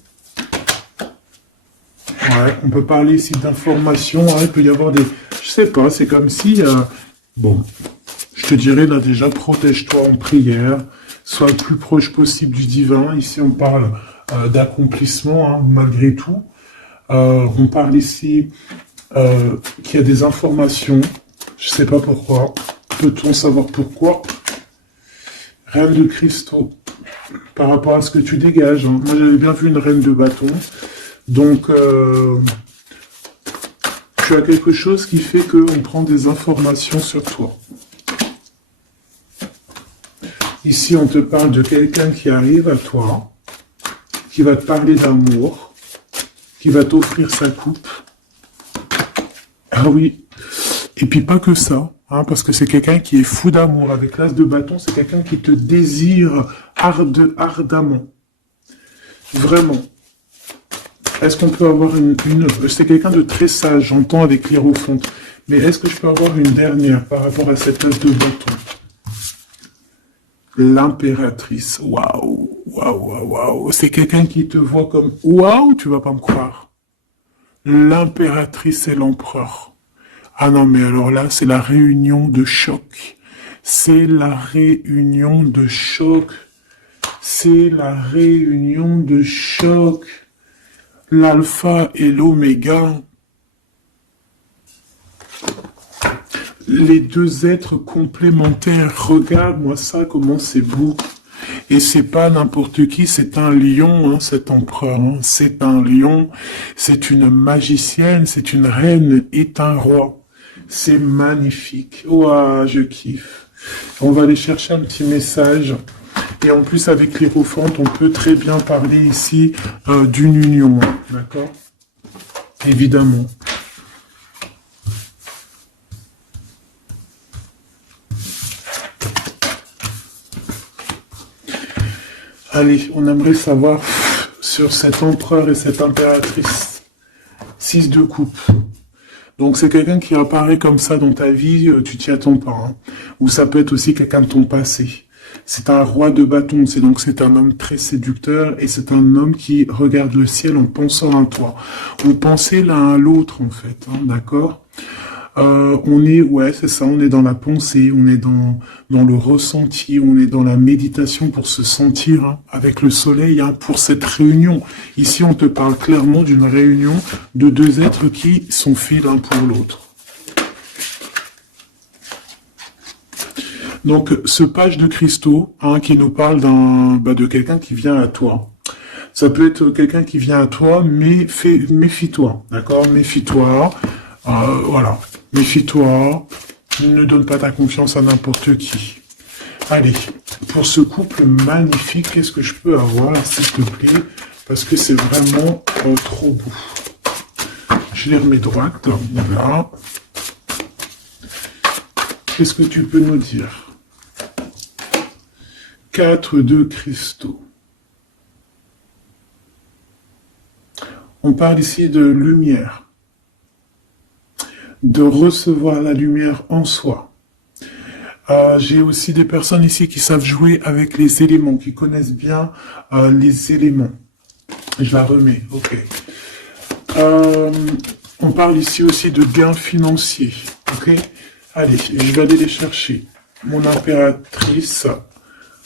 Ouais, on peut parler ici d'informations, hein, il peut y avoir des... Je sais pas, c'est comme si... bon, je te dirais là déjà, protège-toi en prière, sois le plus proche possible du divin. Ici, on parle d'accomplissement, hein, malgré tout. On parle ici qu'il y a des informations. Je sais pas pourquoi. Peut-on savoir pourquoi? Reine de cristaux. Par rapport à ce que tu dégages. Hein. Moi, j'avais bien vu une reine de bâton. Donc, tu as quelque chose qui fait qu'on prend des informations sur toi. Ici, on te parle de quelqu'un qui arrive à toi, qui va te parler d'amour, qui va t'offrir sa coupe. Ah oui. Et puis pas que ça, hein, parce que c'est quelqu'un qui est fou d'amour. Avec l'as de bâton, c'est quelqu'un qui te désire ardemment. Vraiment. Est-ce qu'on peut avoir c'est quelqu'un de très sage, j'entends avec l'hiérophante. Mais est-ce que je peux avoir une dernière par rapport à cette as de bâton? L'impératrice. Waouh, waouh, waouh, waouh. C'est quelqu'un qui te voit comme waouh, tu vas pas me croire. L'impératrice et l'empereur. Ah non, mais alors là, c'est la réunion de choc. C'est la réunion de choc. C'est la réunion de choc. L'alpha et l'oméga. Les deux êtres complémentaires. Regarde-moi ça, comment c'est beau. Et c'est pas n'importe qui, c'est un lion, hein, cet empereur. Hein. C'est un lion, c'est une magicienne, c'est une reine et un roi. C'est magnifique. Ouah, je kiffe. On va aller chercher un petit message. Et en plus, avec l'hiérophante, on peut très bien parler ici d'une union. Hein, d'accord? Évidemment. Allez, on aimerait savoir sur cet empereur et cette impératrice. 6 de coupe. Donc c'est quelqu'un qui apparaît comme ça dans ta vie, tu t'y attends pas. Hein. Ou ça peut être aussi quelqu'un de ton passé. C'est un roi de bâton, c'est un homme très séducteur et c'est un homme qui regarde le ciel en pensant à toi. On pensait l'un à l'autre en fait, hein, d'accord? Ouais, c'est ça, on est dans la pensée, on est dans le ressenti, on est dans la méditation pour se sentir hein, avec le soleil, hein, pour cette réunion. Ici, on te parle clairement d'une réunion de deux êtres qui sont faits l'un pour l'autre. Donc, ce page de cristaux, hein, qui nous parle de quelqu'un qui vient à toi. Ça peut être quelqu'un qui vient à toi, mais méfie-toi, d'accord? Méfie-toi, voilà. Méfie-toi, ne donne pas ta confiance à n'importe qui. Allez, pour ce couple magnifique, qu'est-ce que je peux avoir, s'il te plaît? Parce que c'est vraiment trop beau. Je les remets droite, voilà. Qu'est-ce que tu peux nous dire? 4 de cristaux. On parle ici de lumière. De recevoir la lumière en soi. J'ai aussi des personnes ici qui savent jouer avec les éléments, qui connaissent bien les éléments. Je la remets, ok. On parle ici aussi de gains financiers, ok. Allez, je vais aller les chercher. Mon impératrice,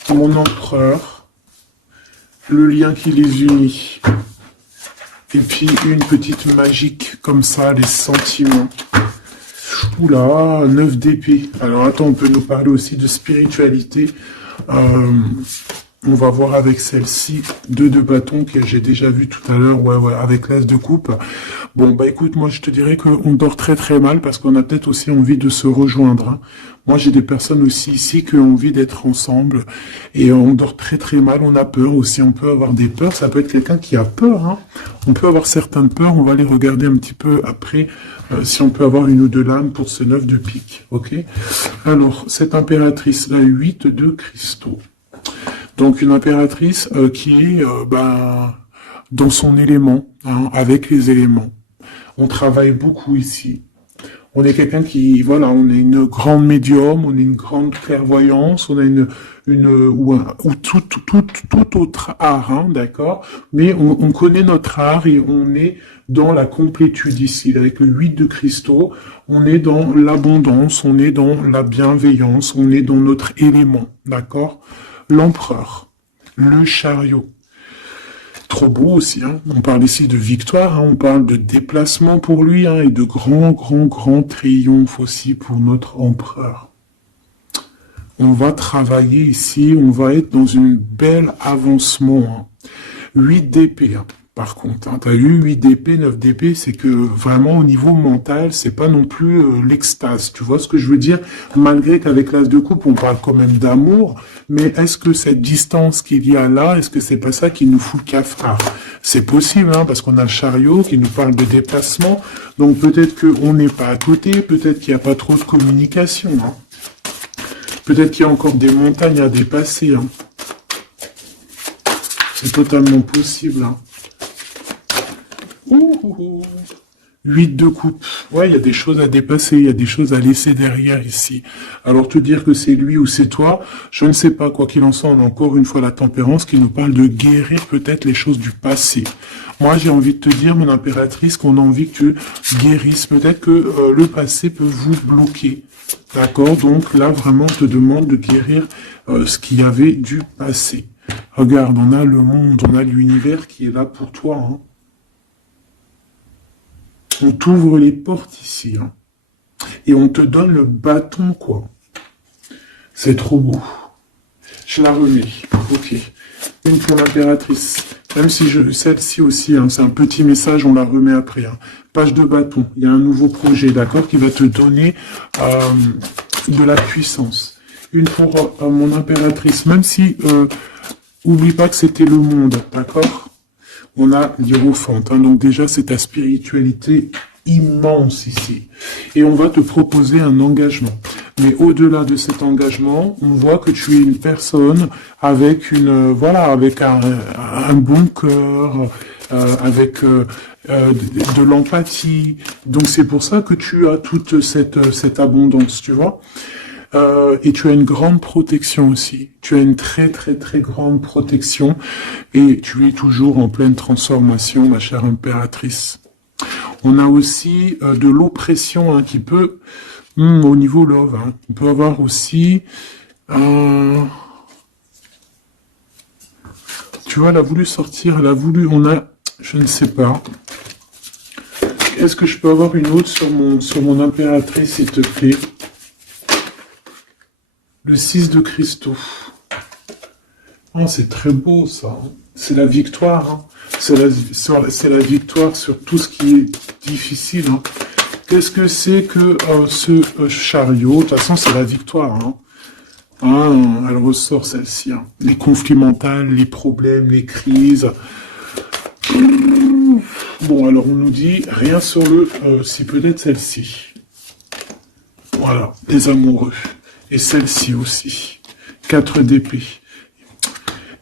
mon empereur, le lien qui les unit. Et puis une petite magique comme ça, les sentiments. Oula, 9 d'épée. Alors attends, on peut nous parler aussi de spiritualité. On va voir avec celle-ci, 2 de bâton que j'ai déjà vu tout à l'heure, ouais, avec l'as de coupe. Bon, bah écoute, moi je te dirais qu'on dort très très mal parce qu'on a peut-être aussi envie de se rejoindre. Hein. Moi j'ai des personnes aussi ici qui ont envie d'être ensemble et on dort très très mal, on a peur aussi, on peut avoir des peurs, ça peut être quelqu'un qui a peur. Hein. On peut avoir certaines peurs, on va les regarder un petit peu après si on peut avoir une ou deux lames pour ce 9 de pique, ok? Alors, cette impératrice, la 8 de cristaux. Donc une impératrice qui est dans son élément, hein, avec les éléments. On travaille beaucoup ici. On est quelqu'un qui, voilà, on est une grande médium, on est une grande clairvoyance, on a ou tout autre art, hein, d'accord? Mais on connaît notre art et on est dans la complétude ici. Avec le 8 de cristaux, on est dans l'abondance, on est dans la bienveillance, on est dans notre élément, d'accord? L'empereur, le chariot. Trop beau aussi, hein. On parle ici de victoire, hein. On parle de déplacement pour lui, hein, et de grand triomphe aussi pour notre empereur. On va travailler ici, on va être dans une belle avancement, hein. 8 d'épée, hein. Par contre, hein, tu as eu 8 d'épée, 9 d'épée, c'est que vraiment au niveau mental, c'est pas non plus l'extase. Tu vois ce que je veux dire? Malgré qu'avec l'as de coupe, on parle quand même d'amour, mais est-ce que cette distance qu'il y a là, est-ce que c'est pas ça qui nous fout le cafard? C'est possible, hein, parce qu'on a le chariot qui nous parle de déplacement, donc peut-être qu'on n'est pas à côté, peut-être qu'il n'y a pas trop de communication, hein. Peut-être qu'il y a encore des montagnes à dépasser, hein. C'est totalement possible, hein. 8 de coupe. Ouais, il y a des choses à dépasser, il y a des choses à laisser derrière ici. Alors te dire que c'est lui ou c'est toi, je ne sais pas. Quoi qu'il en soit, on a encore une fois la tempérance qui nous parle de guérir peut-être les choses du passé. Moi, j'ai envie de te dire, mon impératrice, qu'on a envie que tu guérisses. Peut-être que le passé peut vous bloquer. D'accord? Donc là, vraiment, on te demande de guérir ce qu'il y avait du passé. Regarde, on a le monde, on a l'univers qui est là pour toi, hein. On t'ouvre les portes ici, hein. Et on te donne le bâton, quoi. C'est trop beau. Je la remets. Ok. Une pour l'impératrice. Même si celle-ci aussi, hein, c'est un petit message, on la remet après, hein. Page de bâton. Il y a un nouveau projet, d'accord, qui va te donner de la puissance. Une pour mon impératrice. Même si, oublie pas que c'était le monde, d'accord? On a l'hiérophante, hein, donc déjà c'est ta spiritualité immense ici. Et on va te proposer un engagement. Mais au-delà de cet engagement, on voit que tu es une personne avec avec un bon cœur, avec de l'empathie. Donc c'est pour ça que tu as toute cette abondance, tu vois. Et tu as une grande protection aussi. Tu as une très grande protection et tu es toujours en pleine transformation, ma chère impératrice. On a aussi de l'oppression, hein, qui peut, au niveau love, hein, on peut avoir aussi, tu vois, elle a voulu sortir, je ne sais pas. Est-ce que je peux avoir une autre sur mon impératrice, s'il te plaît? Le 6 de cristaux. Oh, c'est très beau, ça, hein. C'est la victoire, hein. C'est la victoire sur tout ce qui est difficile, hein. Qu'est-ce que c'est que ce chariot? De toute façon, c'est la victoire, hein. Ah, elle ressort, celle-ci, hein. Les conflits mentaux, les problèmes, les crises. Bon, alors on nous dit rien sur c'est peut-être celle-ci. Voilà, les amoureux. Et celle-ci aussi. 4 d'épée.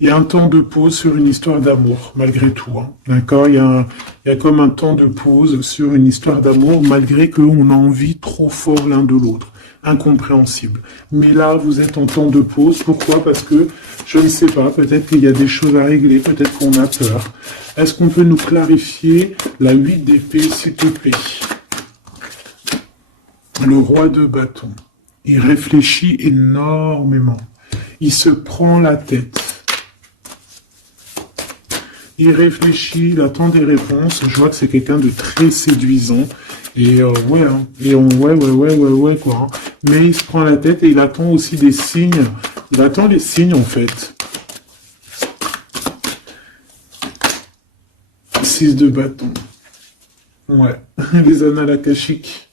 Il y a un temps de pause sur une histoire d'amour, malgré tout, hein. D'accord? Il y a comme un temps de pause sur une histoire d'amour, malgré qu'on a envie trop fort l'un de l'autre. Incompréhensible. Mais là, vous êtes en temps de pause. Pourquoi? Parce que, je ne sais pas, peut-être qu'il y a des choses à régler, peut-être qu'on a peur. Est-ce qu'on peut nous clarifier la 8 d'épée, s'il te plaît? Le roi de bâton. Il réfléchit énormément. Il se prend la tête. Il réfléchit, il attend des réponses. Je vois que c'est quelqu'un de très séduisant. Et ouais, hein. Et ouais, quoi. Hein. Mais il se prend la tête et il attend aussi des signes. Il attend les signes, en fait. 6 de bâton. Ouais. Les annales akashiques.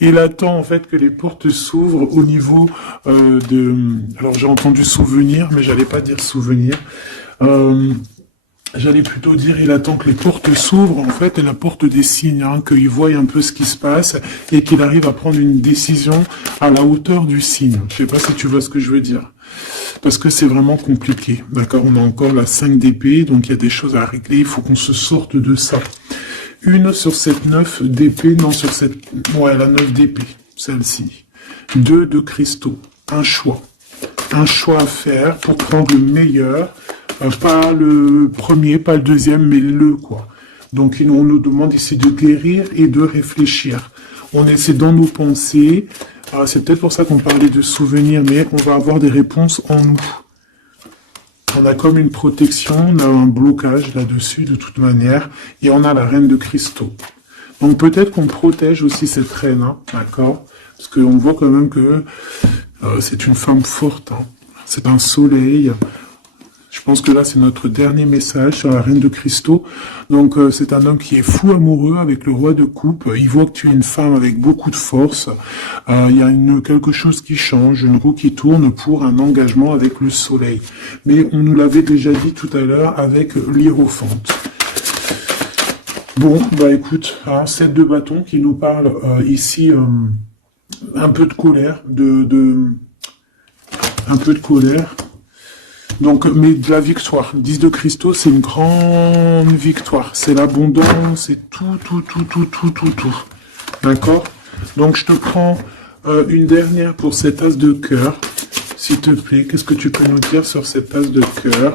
Il attend en fait que les portes s'ouvrent au niveau Alors j'ai entendu souvenir, mais j'allais pas dire souvenir. J'allais plutôt dire il attend que les portes s'ouvrent en fait et la porte des signes, hein, qu'il voie un peu ce qui se passe et qu'il arrive à prendre une décision à la hauteur du signe. Je sais pas si tu vois ce que je veux dire. Parce que c'est vraiment compliqué. D'accord, on a encore la 5 d'épée, donc il y a des choses à régler, il faut qu'on se sorte de ça. Une sur cette 9 d'épée, non, sur cette... Ouais, la 9 d'épée, celle-ci. 2 de cristaux, un choix. Un choix à faire pour prendre le meilleur. Pas le premier, pas le deuxième, mais le, quoi. Donc, on nous demande ici de guérir et de réfléchir. On essaie dans nos pensées. C'est peut-être pour ça qu'on parlait de souvenirs, mais on va avoir des réponses en nous. On a comme une protection, on a un blocage là-dessus de toute manière, et on a la reine de cristaux. Donc peut-être qu'on protège aussi cette reine, hein, d'accord? Parce qu'on voit quand même que c'est une femme forte, hein. C'est un soleil. Je pense que là, c'est notre dernier message sur la reine de cristaux. Donc, c'est un homme qui est fou amoureux avec le roi de coupe. Il voit que tu es une femme avec beaucoup de force. Il y a quelque chose qui change, une roue qui tourne pour un engagement avec le soleil. Mais on nous l'avait déjà dit tout à l'heure avec l'hiérophante. Bon, bah écoute, 7 de bâton qui nous parle ici un peu de colère, un peu de colère. Donc, mais de la victoire. 10 de cristaux, c'est une grande victoire. C'est l'abondance, c'est tout. D'accord? Donc, je te prends une dernière pour cet as de cœur. S'il te plaît, qu'est-ce que tu peux nous dire sur cet as de cœur?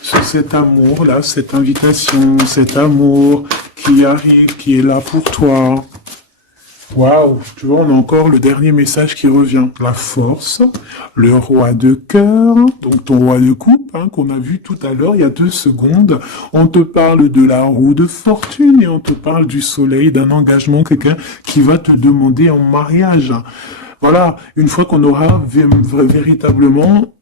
Sur cet amour, là, cette invitation, cet amour qui arrive, qui est là pour toi. Waouh, tu vois, on a encore le dernier message qui revient. La force, le roi de cœur, donc ton roi de coupe, hein, qu'on a vu tout à l'heure, il y a 2 secondes. On te parle de la roue de fortune et on te parle du soleil, d'un engagement, quelqu'un qui va te demander en mariage. Voilà, une fois qu'on aura véritablement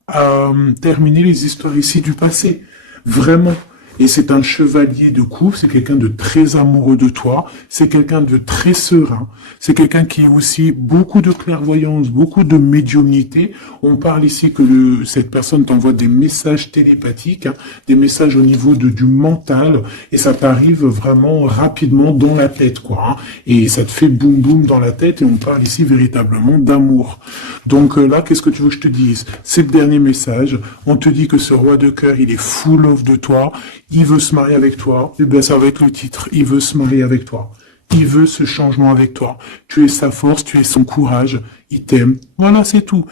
terminé les histoires ici du passé. Vraiment. Et c'est un chevalier de coupe, c'est quelqu'un de très amoureux de toi, c'est quelqu'un de très serein, c'est quelqu'un qui a aussi beaucoup de clairvoyance, beaucoup de médiumnité. On parle ici que cette personne t'envoie des messages télépathiques, hein, des messages au niveau du mental, et ça t'arrive vraiment rapidement dans la tête, quoi. Hein, et ça te fait boum boum dans la tête, et on parle ici véritablement d'amour. Donc là, qu'est-ce que tu veux que je te dise? C'est le dernier message. On te dit que ce roi de cœur, il est full of de toi. Il veut se marier avec toi. Et bien, ça va être le titre. Il veut se marier avec toi. Il veut ce changement avec toi. Tu es sa force, tu es son courage. Il t'aime. Voilà, c'est tout.